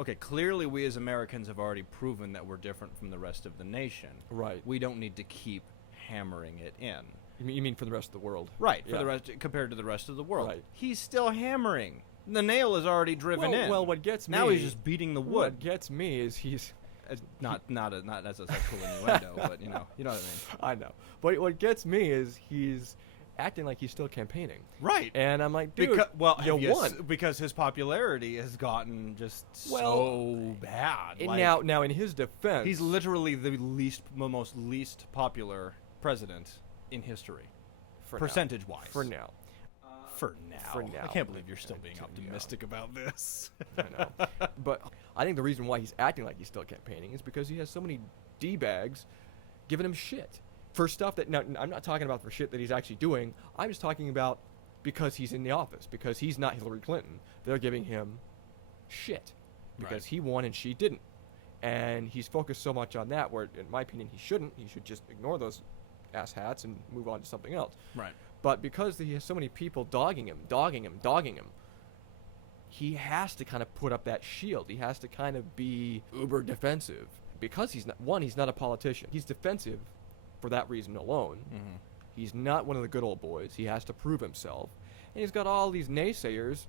okay, clearly we as Americans have already proven that we're different from the rest of the nation. Right. We don't need to keep hammering it in. You mean for the rest of the world? Right, for Yeah. the rest compared to the rest of the world. Right. He's still hammering. The nail is already driven in. Well, what gets now me... he's just beating the What wood. gets me is he's... Not as a sexual innuendo, but you know what I mean. I know. But what gets me is he's acting like he's still campaigning. Right. And I'm like, dude, you won. Because his popularity has gotten just Well, so bad. And Like, now, in his defense... he's literally the most least popular president in history, for now. percentage-wise. For now. For now. For now. I can't believe you're still being Yeah. optimistic about this. I know. But I think the reason why he's acting like he's still campaigning is because he has so many D-bags giving him shit. For stuff that... Now, I'm not talking about for shit that he's actually doing. I'm just talking about because he's in the office. Because he's not Hillary Clinton. They're giving him shit. Because Right. he won and she didn't. And he's focused so much on that where, in my opinion, he shouldn't. He should just ignore those asshats and move on to something else. Right. But because he has so many people dogging him, he has to kind of put up that shield. He has to kind of be uber defensive. Because he's not a politician. He's defensive for that reason alone. Mm-hmm. He's not one of the good old boys. He has to prove himself. And he's got all these naysayers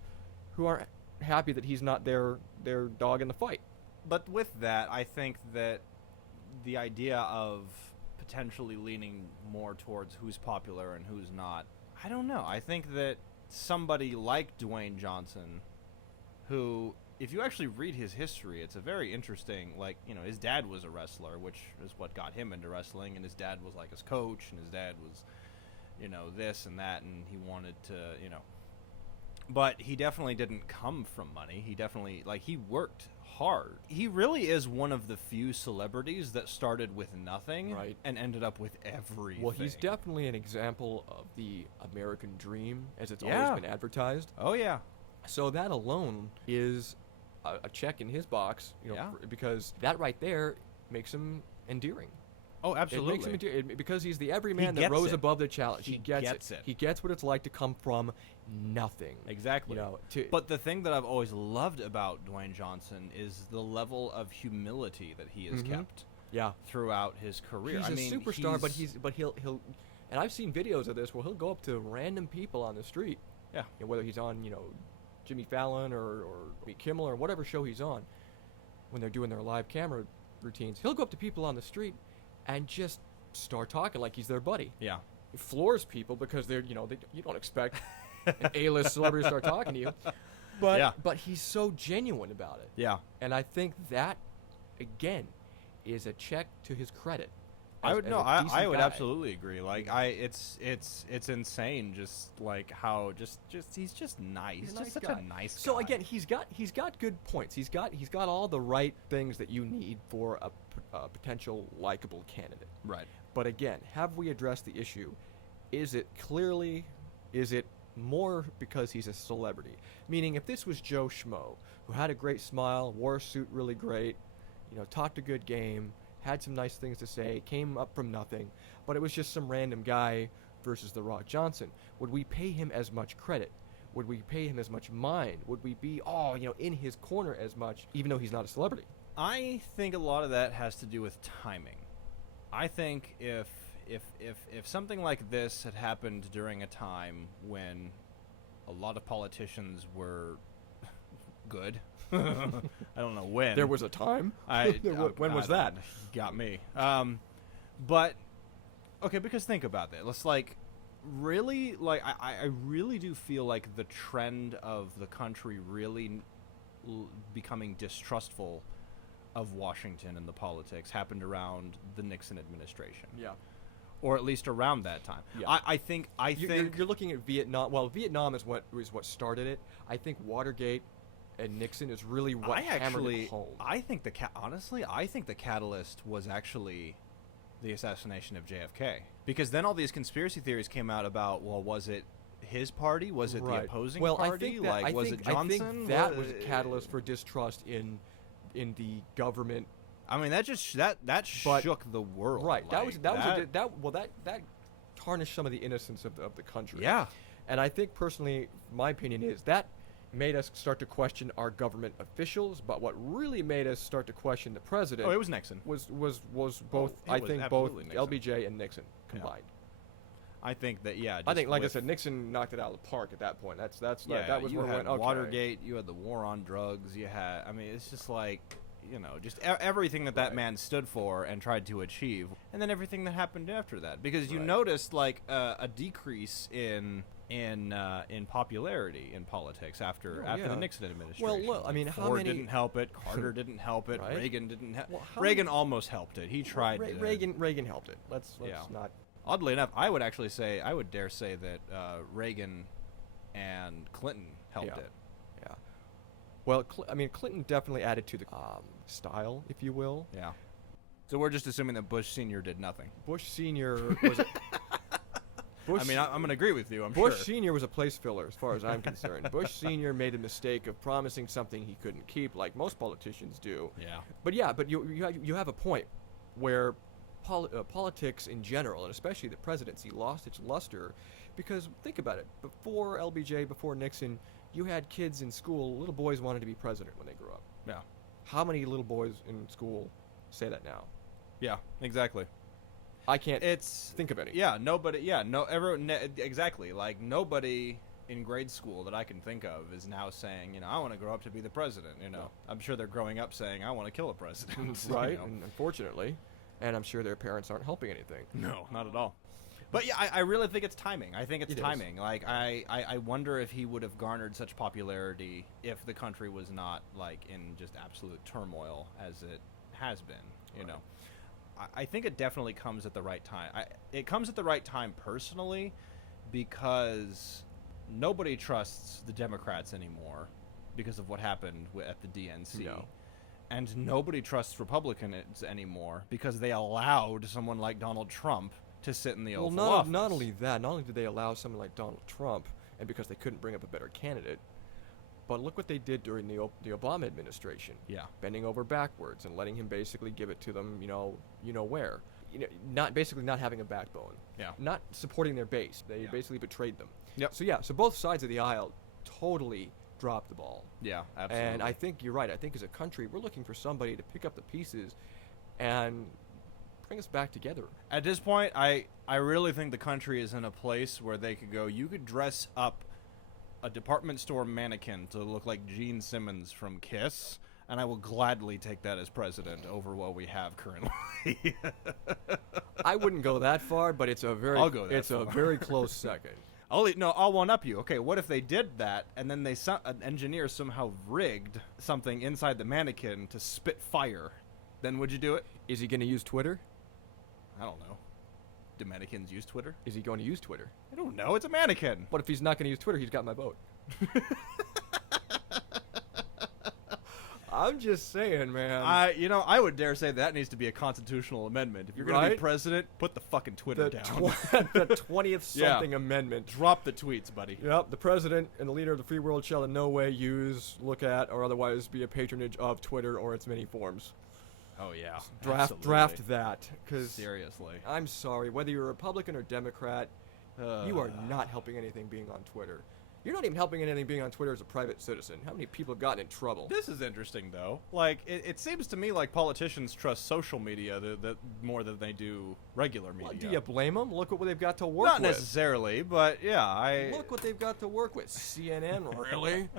who aren't happy that he's not their dog in the fight. But with that, I think that the idea of potentially leaning more towards who's popular and who's not, I don't know. I think that somebody like Dwayne Johnson, who, if you actually read his history, it's a very interesting, like, you know, his dad was a wrestler, which is what got him into wrestling, and his dad was like his coach, and his dad was, you know, this and that, and he wanted to, you know, but he definitely didn't come from money. He definitely, like, he worked hard. He really is one of the few celebrities that started with nothing Right. and ended up with everything. Well, he's definitely an example of the American dream as it's Yeah. always been advertised. Oh, yeah. So that alone is a check in his box, you know, Yeah. because that right there makes him endearing. Oh, It absolutely. makes him endearing because he's the everyman that gets rose it. above the challenge. He He gets gets it. He gets what it's like to come from nothing. Exactly. You know, But the thing that I've always loved about Dwayne Johnson is the level of humility that he has kept yeah, throughout his career. he's I a mean, superstar, but he'll, and I've seen videos of this where he'll go up to random people on the street. Yeah. You know, whether he's on, you know, Jimmy Fallon or Jimmy Kimmel or whatever show he's on, when they're doing their live camera routines, he'll go up to people on the street and just start talking like he's their buddy. Yeah. It floors people because they're, you know, you don't expect an A-list celebrity to start talking to you, but Yeah. but he's so genuine about it. Yeah. And I think that, again, is a check to his credit. I would as no. a I decent would guy. absolutely agree. Like it's insane. Just like how just he's just nice. He's a just nice such guy. a nice guy. So again, he's got good points. He's got all the right things that you need for a potential likable candidate. right. But again, have we addressed the issue? Is it more because he's a celebrity? Meaning, if this was Joe Schmo, who had a great smile, wore a suit really great, you know, talked a good game, had some nice things to say, came up from nothing, but it was just some random guy versus The Rock Johnson, would we pay him as much credit? Would we pay him as much mind? Would we be, in his corner as much, even though he's not a celebrity? I think a lot of that has to do with timing. I think if something like this had happened during a time when a lot of politicians were good, I don't know when. There was a time? When was that? Got me. But okay, because think about that. Let's really I really do feel like the trend of the country really becoming distrustful of Washington and the politics happened around the Nixon administration. Yeah. Or at least around that time. Yeah. I think You're looking at Vietnam. Well, Vietnam is what started it. I think Watergate and Nixon is really what hammered it home. I think honestly, I think the catalyst was actually the assassination of JFK, because then all these conspiracy theories came out about, well, was it his party? Was it the opposing party? Was it Johnson? I think that was a catalyst for distrust in the government. I mean, that just that shook the world. Right. That tarnished some of the innocence of the country. Yeah. And I think personally, my opinion is that made us start to question our government officials, but what really made us start to question the president it was Nixon. was both, it I was think both absolutely Nixon. LBJ and Nixon combined. I think that I just think, like I with- said, Nixon knocked it out of the park at that point. That was you where it had went. Okay. Watergate, you had the war on drugs, you had. I mean, it's just like, just everything that Right. man stood for and tried to achieve, and then everything that happened after that. Because you Right. noticed like a decrease in popularity in politics after Oh, the yeah. Nixon administration. Well, look, I Like, mean, how Ford many- didn't help it, Carter didn't help it, Right. Reagan didn't help. Well, how Reagan many- almost helped it. He tried. to, Reagan helped it. Let's Yeah. not. Oddly enough, I would dare say that Reagan and Clinton helped Yeah. it. Yeah. Well, Clinton definitely added to the style, if you will. Yeah. So we're just assuming that Bush Sr. did nothing. Bush Senior was. Bush, I mean, I'm going to agree with you. I'm Bush sure. Senior was a place filler, as far as I'm concerned. Bush Senior made a mistake of promising something he couldn't keep, like most politicians do. Yeah. But you have a point where politics in general, and especially the presidency, lost its luster, because think about it. Before LBJ, before Nixon, you had kids in school. Little boys wanted to be president when they grew up. Yeah. How many little boys in school say that now? Yeah. Exactly. I can't It's think of any. Yeah. Nobody. Yeah. No. Everyone. Exactly. Like nobody in grade school that I can think of is now saying, I want to grow up to be the president. No. I'm sure they're growing up saying, I want to kill a president. Right, and unfortunately, and I'm sure their parents aren't helping anything. No, not at all. But yeah, I really think it's timing. I think it's It is. timing. Like I wonder if he would have garnered such popularity if the country was not like in just absolute turmoil as it has been. You know, I think it definitely comes at the right time. It comes at the right time personally because nobody trusts the Democrats anymore because of what happened at the DNC. No. And nobody trusts Republicans anymore because they allowed someone like Donald Trump to sit in the Well, Oval not Office. only that, not only did they allow someone like Donald Trump, and because they couldn't bring up a better candidate, but look what they did during the Obama administration. Yeah. Bending over backwards and letting him basically give it to them, where. Not having a backbone. Yeah. Not supporting their base. They Yeah. basically betrayed them. Yep. So both sides of the aisle totally dropped the ball. Yeah, absolutely. And I think you're right. I think as a country, we're looking for somebody to pick up the pieces and bring us back together. At this point, I really think the country is in a place where they could go, you could dress up a department store mannequin to look like Gene Simmons from Kiss, and I will gladly take that as president over what we have currently. I wouldn't go that far, but it's a very I'll go that it's a far. very close second. I'll one up you. Okay, what if they did that, and then an engineer somehow rigged something inside the mannequin to spit fire? Then would you do it? Is he going to use Twitter? I don't know. Do mannequins use Twitter? Is he going to use Twitter? I don't know. It's a mannequin. But if he's not going to use Twitter, he's got my vote. I'm just saying, man. I would dare say that needs to be a constitutional amendment. If you're going to be Right? president, put the fucking Twitter the down. the 20th Yeah. something amendment. Drop the tweets, buddy. Yep, the president and the leader of the free world shall in no way use, look at, or otherwise be a patronage of Twitter or its many forms. Oh yeah. Draft that, because Seriously. I'm sorry, whether you're a Republican or Democrat, you are not helping anything being on Twitter. You're not even helping anything being on Twitter as a private citizen. How many people have gotten in trouble? This is interesting, though. Like, it seems to me like politicians trust social media that more than they do regular media. Well, do you blame them? Look what they've got to work Not with. necessarily, but yeah, Look what they've got to work with. CNN, really?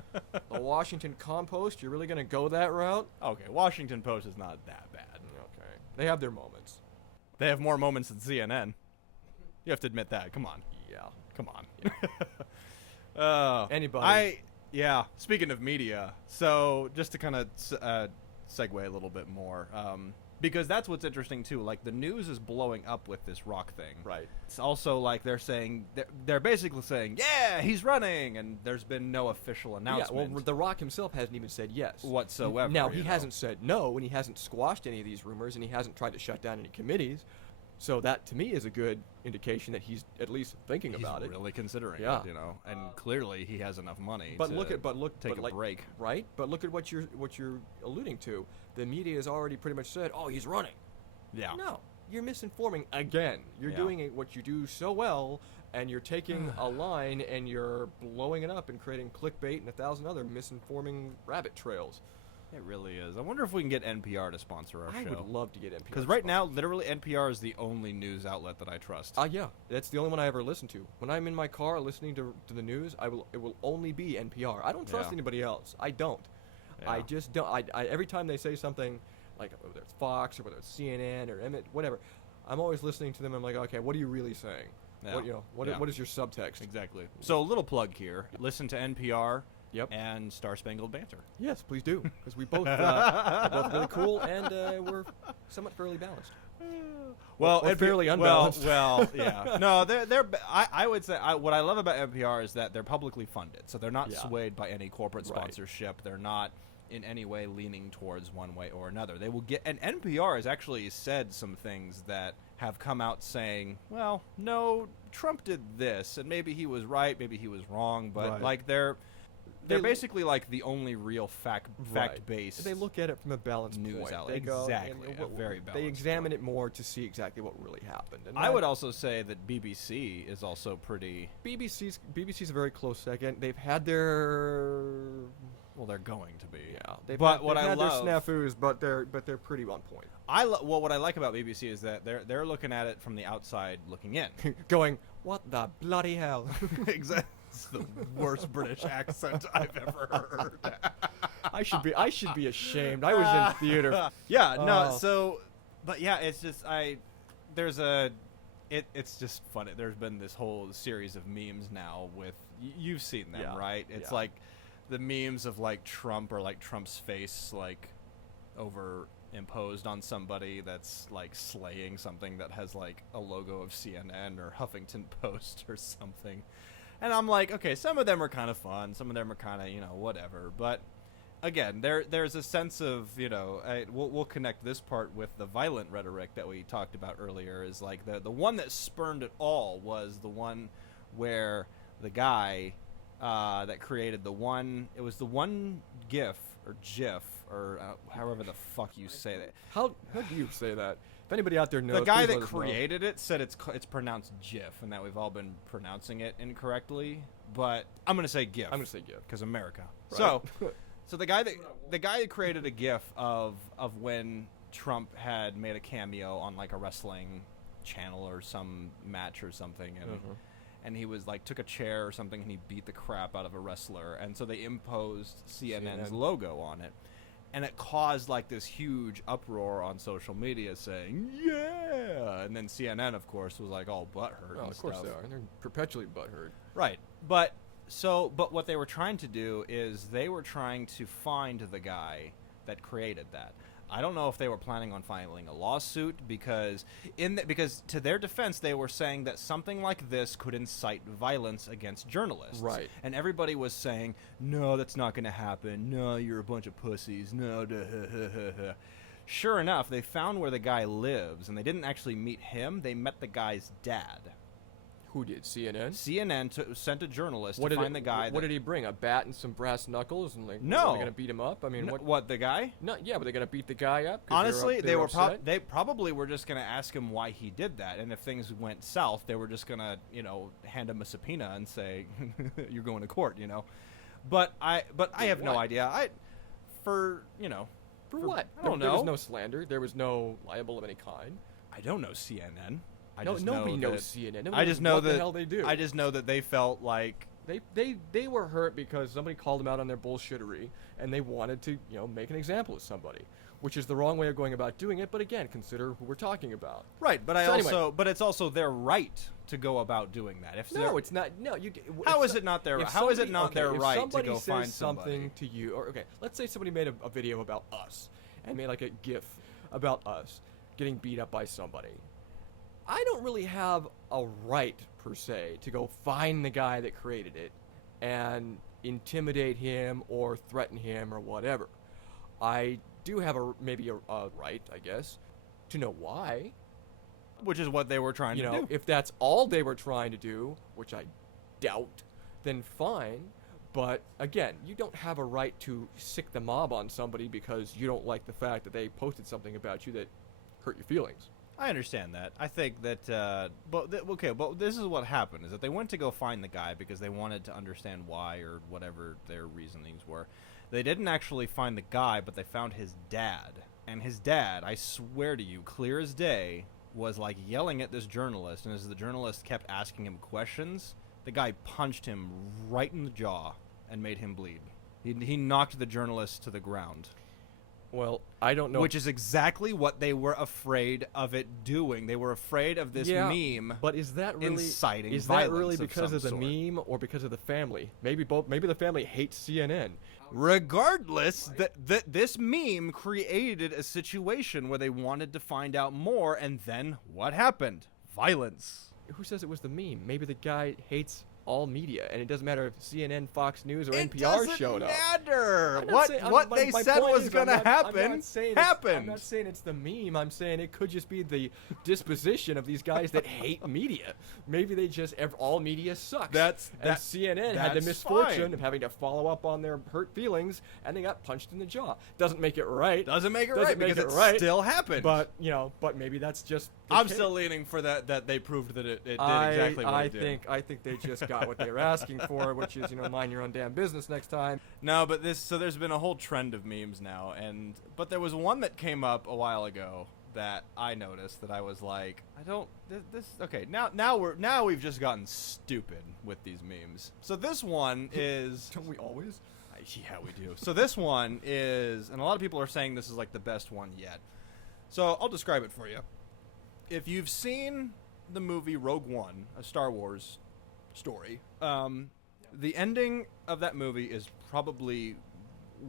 The Washington Compost? You're really going to go that route? Okay, Washington Post is not that bad. Okay. They have their moments. They have more moments than CNN. You have to admit that. Come on. Yeah. Come on. Anybody. Speaking of media, so just to kind of segue a little bit more, because that's what's interesting too. Like the news is blowing up with this Rock thing. Right. It's also like they're basically saying, yeah, he's running, and there's been no official announcement. Yeah, well, The Rock himself hasn't even said yes. Whatsoever, Now, you he know. hasn't said no, and he hasn't squashed any of these rumors, and he hasn't tried to shut down any committees. So that, to me, is a good indication that he's at least thinking He's about it. really considering Yeah. it, and clearly he has enough money. But to look take but a like, break. right? But look at what you're alluding to. The media has already pretty much said, "Oh, he's running." Yeah. No, you're misinforming again. You're Yeah. doing what you do so well, and you're taking a line and you're blowing it up and creating clickbait and 1,000 other misinforming rabbit trails. It really is. I wonder if we can get NPR to sponsor our show. I would love to get NPR. Because right now, literally, NPR is the only news outlet that I trust. Yeah, that's the only one I ever listen to. When I'm in my car listening to the news, it will only be NPR. I don't trust Yeah. anybody else. I don't. I Yeah. just don't. I every time they say something, like whether it's Fox or whether it's CNN or whatever, I'm always listening to them. I'm like, okay, what are you really saying? Yeah. What Yeah. what is your subtext? Exactly. So a little plug here. Listen to NPR. Yep. And Star Spangled Banter. Yes, please do, because we both are both really cool and we're somewhat fairly balanced. Well, or fairly unbalanced. Well, yeah. No, I would say what I love about NPR is that they're publicly funded, so they're not Yeah. swayed by any corporate Right. sponsorship. They're not in any way leaning towards one way or another. They will get, and NPR has actually said some things that have come out saying, well, no, Trump did this, and maybe he was right, maybe he was wrong, but Right. like they're They- basically like the only real fact-based. They look at it from a balanced news point. outlet. They go, Exactly, and a very They balanced examine point. it more to see exactly what really happened. And I would also say that BBC is also pretty. BBC's a very close second. They've had their Well, they're going to be. They've But had, what they've I had love, their snafus, but they're pretty on point. well, what I like about BBC is that they're looking at it from the outside looking in. Going, what the bloody hell? Exactly. It's the worst British accent I've ever heard. I should be ashamed. I was in theater. Yeah, no. Oh. So, but yeah, it's just it's just funny. There's been this whole series of memes now with you've seen them, Yeah, right? It's yeah. like the memes of like Trump or like Trump's face like overimposed on somebody that's like slaying something that has like a logo of CNN or Huffington Post or something. And I'm like, okay, some of them are kind of fun, some of them are kind of, whatever. But again, there's a sense of, we'll connect this part with the violent rhetoric that we talked about earlier. Is like the one that spurned it all was the one where the guy that created the one GIF or GIF or however the fuck you say that. How do you say that? If anybody out there knows, The guy please that let us know. created it said it's pronounced GIF, and that we've all been pronouncing it incorrectly. But I'm gonna say GIF. I'm gonna say GIF. Because America. Right. So the guy that created a GIF of when Trump had made a cameo on like a wrestling channel or some match or something, and and he was like took a chair or something and he beat the crap out of a wrestler, and so they imposed CNN's CNN. logo on it. And it caused like this huge uproar on social media saying, yeah. And then CNN, of course, was like all butthurt. Oh, and of course stuff. they are. They're perpetually butthurt. Right. But what they were trying to do is they were trying to find the guy that created that. I don't know if they were planning on filing a lawsuit because to their defense they were saying that something like this could incite violence against journalists. Right. And everybody was saying, "No, that's not going to happen. No, you're a bunch of pussies. No." Sure enough, they found where the guy lives, and they didn't actually meet him. They met the guy's dad. Who did? CNN? CNN sent a journalist What to did find the guy. What did he bring? A bat and some brass knuckles, and like, No. are they gonna beat him up? I mean, What the guy? No, yeah, but they're gonna beat the guy up. 'Cause Honestly, they were upset? they probably were just gonna ask him why he did that, and if things went south, they were just gonna hand him a subpoena and say you're going to court, But I have no what? idea. For what? I don't There was know. no slander. There was no libel of any kind. I don't know CNN. Nobody knows CNN. Nobody I knows just know what that the hell they do. I just know that they felt like They were hurt because somebody called them out on their bullshittery, and they wanted to make an example of somebody, which is the wrong way of going about doing it. But again, consider who we're talking about. right. But So but it's also their right to go about doing that. If No, they're- it's not. No, you. How is it not their? If How is it somebody- not okay, their if right to somebody go says find something somebody? to you, or let's say somebody made a video about us and made like a GIF about us getting beat up by somebody. I don't really have a right per se to go find the guy that created it and intimidate him or threaten him or whatever. I do have maybe a right, I guess, to know why. Which is what they were trying to do. If that's all they were trying to do, which I doubt, then fine. But again, you don't have a right to sick the mob on somebody because you don't like the fact that they posted something about you that hurt your feelings. I understand that. I think that, but this is what happened: is that they went to go find the guy because they wanted to understand why or whatever their reasonings were. They didn't actually find the guy, but they found his dad. And his dad, I swear to you, clear as day, was like yelling at this journalist, and as the journalist kept asking him questions, the guy punched him right in the jaw and made him bleed. He knocked the journalist to the ground. Well, I don't know. Which is exactly what they were afraid of it doing. They were afraid of this meme. But is that really inciting Is violence that really of because some of the sort? meme or because of the family? Maybe both. Maybe the family hates CNN. Regardless, this meme created a situation where they wanted to find out more, and then what happened? Violence. Who says it was the meme? Maybe the guy hates all media, and it doesn't matter if CNN, Fox News, or NPR showed up. It doesn't matter. I'm not What saying- what my- they my said point was is, going to I'm not happen saying happened. I'm not saying it's the meme. I'm saying it could just be the disposition of these guys that hate media. Maybe they just all media sucks. And CNN had the that's misfortune fine. of having to follow up on their hurt feelings, and they got punched in the jaw. Doesn't make it right. Doesn't make it Doesn't right make because it it right, still happened. But but maybe that's just. the I'm case. still leaning for that they proved that it did exactly what it did. I think they just got what they were asking for, which is mind your own damn business next time. No, but there's been a whole trend of memes now, but there was one that came up a while ago that I noticed that I was like, okay, now we've just gotten stupid with these memes. So this one is Don't we always? yeah, we do. So this one is, and a lot of people are saying this is like the best one yet. So I'll describe it for you. If you've seen the movie Rogue One, a Star Wars story, the ending of that movie is probably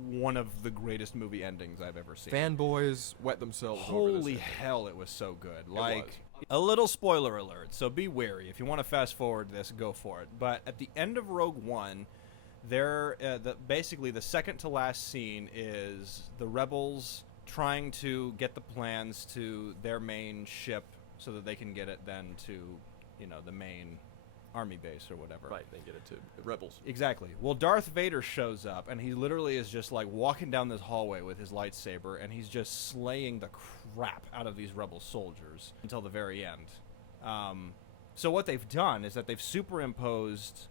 one of the greatest movie endings I've ever seen. Fanboys wet themselves over this Holy ending. hell, it was so good. was. Like, a little spoiler alert, so be wary. If you want to fast forward this, go for it. But at the end of Rogue One, basically the second to last scene is the rebels trying to get the plans to their main ship so that they can get it then to, the main army base or whatever. Right, they get it to the rebels. Exactly. Well, Darth Vader shows up, and he literally is just like walking down this hallway with his lightsaber, and he's just slaying the crap out of these rebel soldiers until the very end. So what they've done is that they've superimposed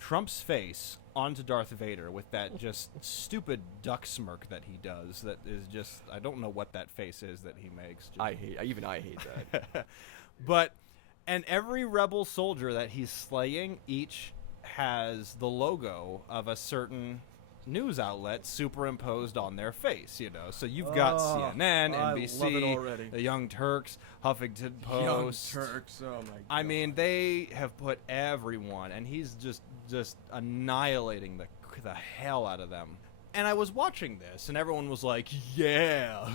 Trump's face onto Darth Vader with that just stupid duck smirk that he does. That is just, I don't know what that face is that he makes. Just I hate that. And every rebel soldier that he's slaying each has the logo of a certain news outlet superimposed on their face, So you've got CNN, I NBC, love it already. the Young Turks, Huffington Post. Young Turks, oh my god. I mean, they have put everyone, and he's just annihilating the hell out of them. And I was watching this, and everyone was like, yeah.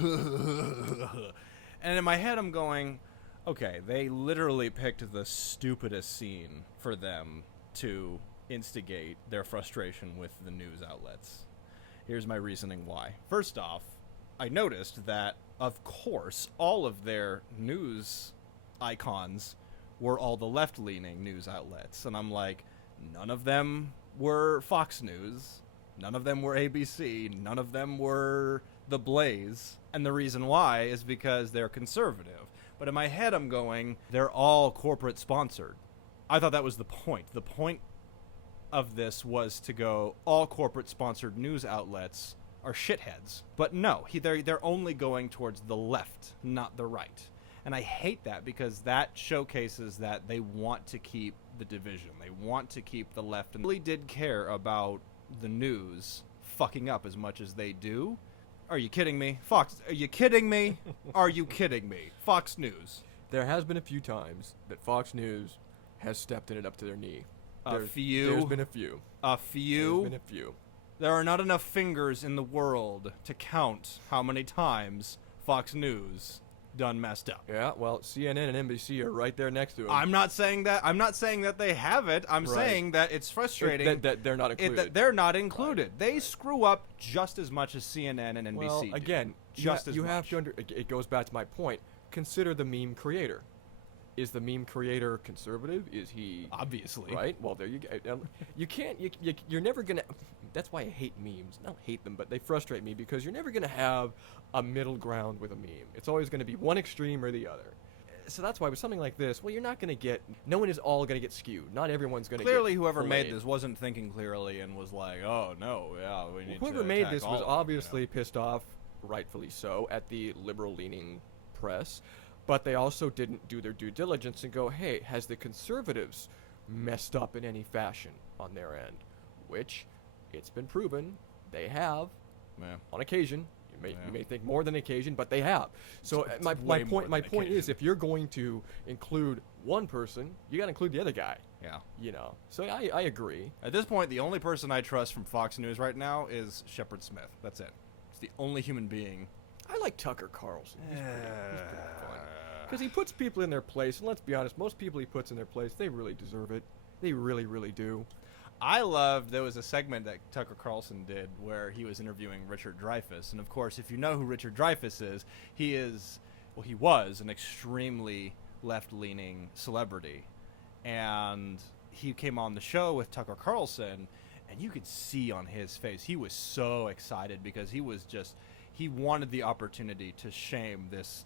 And in my head, I'm going, okay, they literally picked the stupidest scene for them to instigate their frustration with the news outlets. Here's my reasoning why. First off, I noticed that, of course, all of their news icons were all the left-leaning news outlets. And I'm like, none of them were Fox News. None of them were ABC. None of them were The Blaze. And the reason why is because they're conservative. But in my head, I'm going, they're all corporate sponsored. I thought that was the point. The point of this was to go, all corporate sponsored news outlets are shitheads. But no, they're only going towards the left, not the right. And I hate that because that showcases that they want to keep the division. They want to keep the left. And really did care about the news fucking up as much as they do. Are you kidding me? Fox, are you kidding me? Are you kidding me? Fox News. There has been a few times that Fox News has stepped in it up to their knee. A few. There's been a few. A few. There's been a few. There are not enough fingers in the world to count how many times Fox News done messed up. Yeah, well, CNN and NBC are right there next to them. I'm not saying that. I'm not saying that they have it. I'm Right. saying that it's frustrating that they're not included. that they're not included. They screw up just as much as CNN and NBC. well, do. again, just as you much. have to it goes back to my point. Consider the meme creator. Is the meme creator conservative? Is he Obviously. right? Well, there you go. You can't. You're never gonna. That's why I hate memes. I don't hate them, but they frustrate me because you're never gonna have a middle ground with a meme. It's always gonna be one extreme or the other. So that's why with something like this, well, you're not going to get. No one is all going to get skewed. Not everyone's going to. Clearly, whoever made this wasn't thinking clearly and was like, "Oh no, yeah, we need." Whoever to made attack this all was of them," obviously pissed off, rightfully so, at the liberal-leaning press, but they also didn't do their due diligence and go, "Hey, has the conservatives messed up in any fashion on their end?" Which, it's been proven, they have, Yeah. on occasion. You may think more than occasion, but they have. So It's my way more point than is, occasion. if you're going to include one person, you got to include the other guy. Yeah. So I agree. At this point, the only person I trust from Fox News right now is Shepard Smith. That's it. It's the only human being. I like Tucker Carlson. He's pretty fun. Because he puts people in their place, and let's be honest, most people he puts in their place, they really deserve it. They really, really do. I loved, there was a segment that Tucker Carlson did where he was interviewing Richard Dreyfuss. And of course, if you know who Richard Dreyfuss is, he was an extremely left-leaning celebrity. And he came on the show with Tucker Carlson, and you could see on his face, he was so excited because he wanted the opportunity to shame this,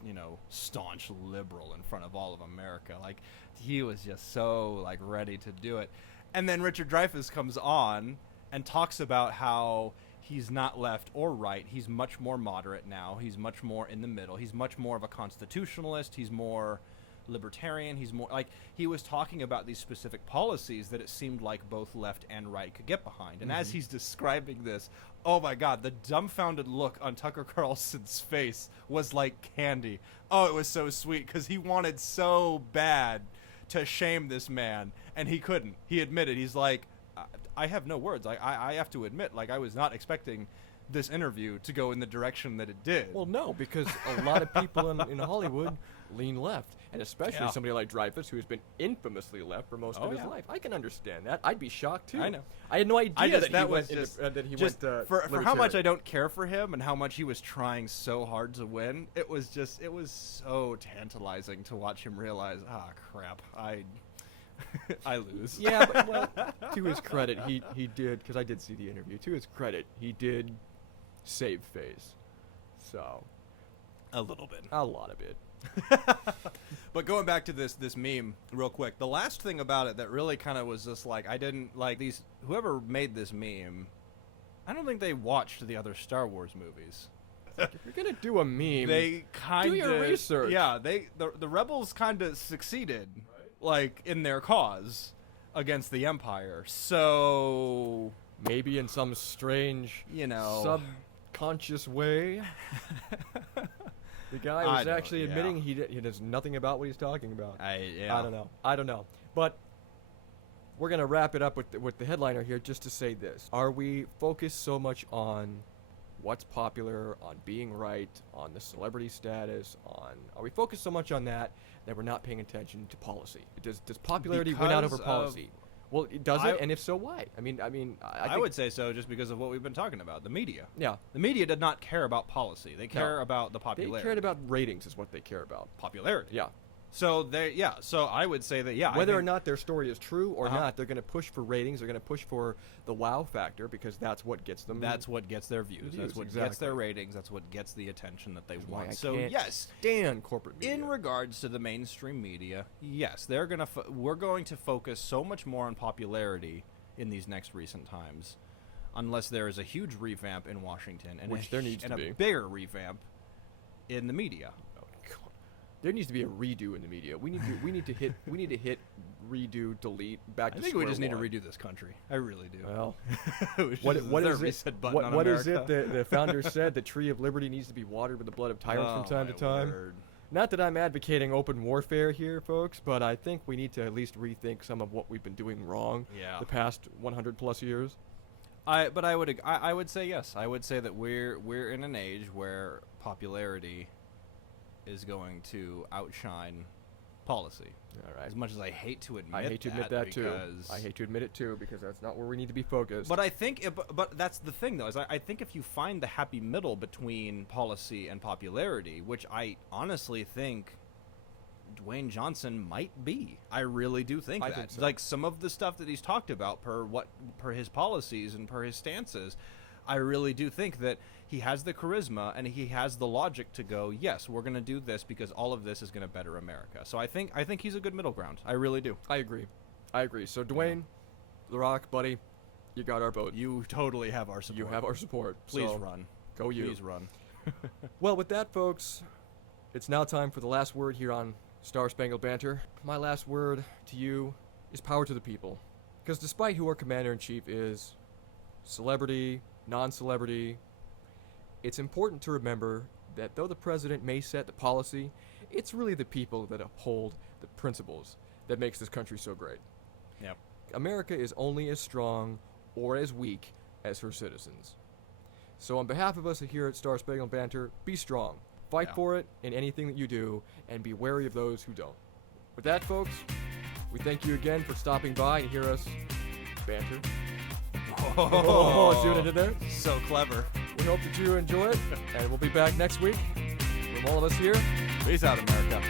staunch liberal in front of all of America. Like, he was just so, ready to do it. And then Richard Dreyfuss comes on and talks about how he's not left or right. He's much more moderate now. He's much more in the middle. He's much more of a constitutionalist. He's more libertarian. He's more he was talking about these specific policies that it seemed like both left and right could get behind. And as he's describing this, oh my God, the dumbfounded look on Tucker Carlson's face was like candy. Oh, it was so sweet because he wanted so bad to shame this man, and he couldn't. He admitted, he's like, I have no words. I have to admit, I was not expecting this interview to go in the direction that it did. Well, no, because a lot of people in Hollywood lean left, and especially Yeah. somebody like Dreyfuss, who has been infamously left for most of his yeah. life. I can understand that. I'd be shocked too. I know. I had no idea that he was went just, that he just went for how much I libertarian. don't care for him and how much he was trying so hard to win. It was so tantalizing to watch him realize, crap, I lose. Yeah, but well, to his credit, he did, because I did see the interview. To his credit, he did save face. So, A little bit. a lot of it. But going back to this meme real quick, the last thing about it that really kind of was just I didn't like these, whoever made this meme, I don't think they watched the other Star Wars movies. If you're gonna do a meme, They kind of do your research. Yeah, the rebels kind of succeeded, in their cause against the Empire. So maybe in some strange, subconscious way, the guy I was don't- actually yeah. admitting he knows nothing about what he's talking about. I don't know. But we're gonna wrap it up with the headliner here, just to say this: are we focused so much on what's popular, on being right, on the celebrity status, are we focused so much on that we're not paying attention to policy? Does popularity win out over Because policy? Well, does it? And if so, why? I think, would say so just because of what we've been talking about, the media. Yeah. The media did not care about policy. They care about the They popularity. cared about ratings, is what they care about. popularity. Yeah. So so I would say that I Whether or think- not their story is true or Uh-huh. not, they're going to push for ratings. They're going to push for the wow factor, because that's what gets them. that's what gets their views. Views, That's what gets exactly. their ratings. That's what gets the attention that they why want. I So can't yes, stand corporate media. in regards to the mainstream media, yes, they're gonna. We're going to focus so much more on popularity in these next recent times, unless there is a huge revamp in Washington, and Which there needs to a be. bigger revamp in the media. Oh, God. There needs to be a redo in the media. We need to hit redo, delete, back I to think we square just need to one. redo this country. I really do. Well, We should what just- is there a it? reset button on What is it? America? The founder said the tree of liberty needs to be watered with the blood of tyrants from time to my time. word. Not that I'm advocating open warfare here, folks, but I think we need to at least rethink some of what we've been doing wrong Yeah. the past 100 plus years. I would say yes. I would say that we're in an age where popularity is going to outshine policy. All right. As much as I hate to admit I hate to admit that too. because I hate to admit it too, because that's not where we need to be focused. But I think, but that's the thing though, is I think if you find the happy middle between policy and popularity, which I honestly think Dwayne Johnson might be. I really do think I that. think so. Like some of the stuff that he's talked about per his policies and per his stances, I really do think that he has the charisma and he has the logic to go, yes, we're going to do this because all of this is going to better America. So I think he's a good middle ground. I really do. I agree. So Dwayne, The Rock, buddy, you got our vote. You totally have our support. You have our support. Please So, run. Go you. Please run. Well, with that, folks, it's now time for the last word here on Star Spangled Banter. My last word to you is power to the people. Because despite who our commander-in-chief is, celebrity, non-celebrity, it's important to remember that though the president may set the policy, it's really the people that uphold the principles that makes this country so great. Yep. America is only as strong or as weak as her citizens. So on behalf of us here at Star Spangled Banter, be strong. Fight for it in anything that you do, and be wary of those who don't. With that, folks, we thank you again for stopping by and hear us banter. Oh, see what I did there? So clever. We hope that you enjoy it, and we'll be back next week. From all of us here, Peace out, America.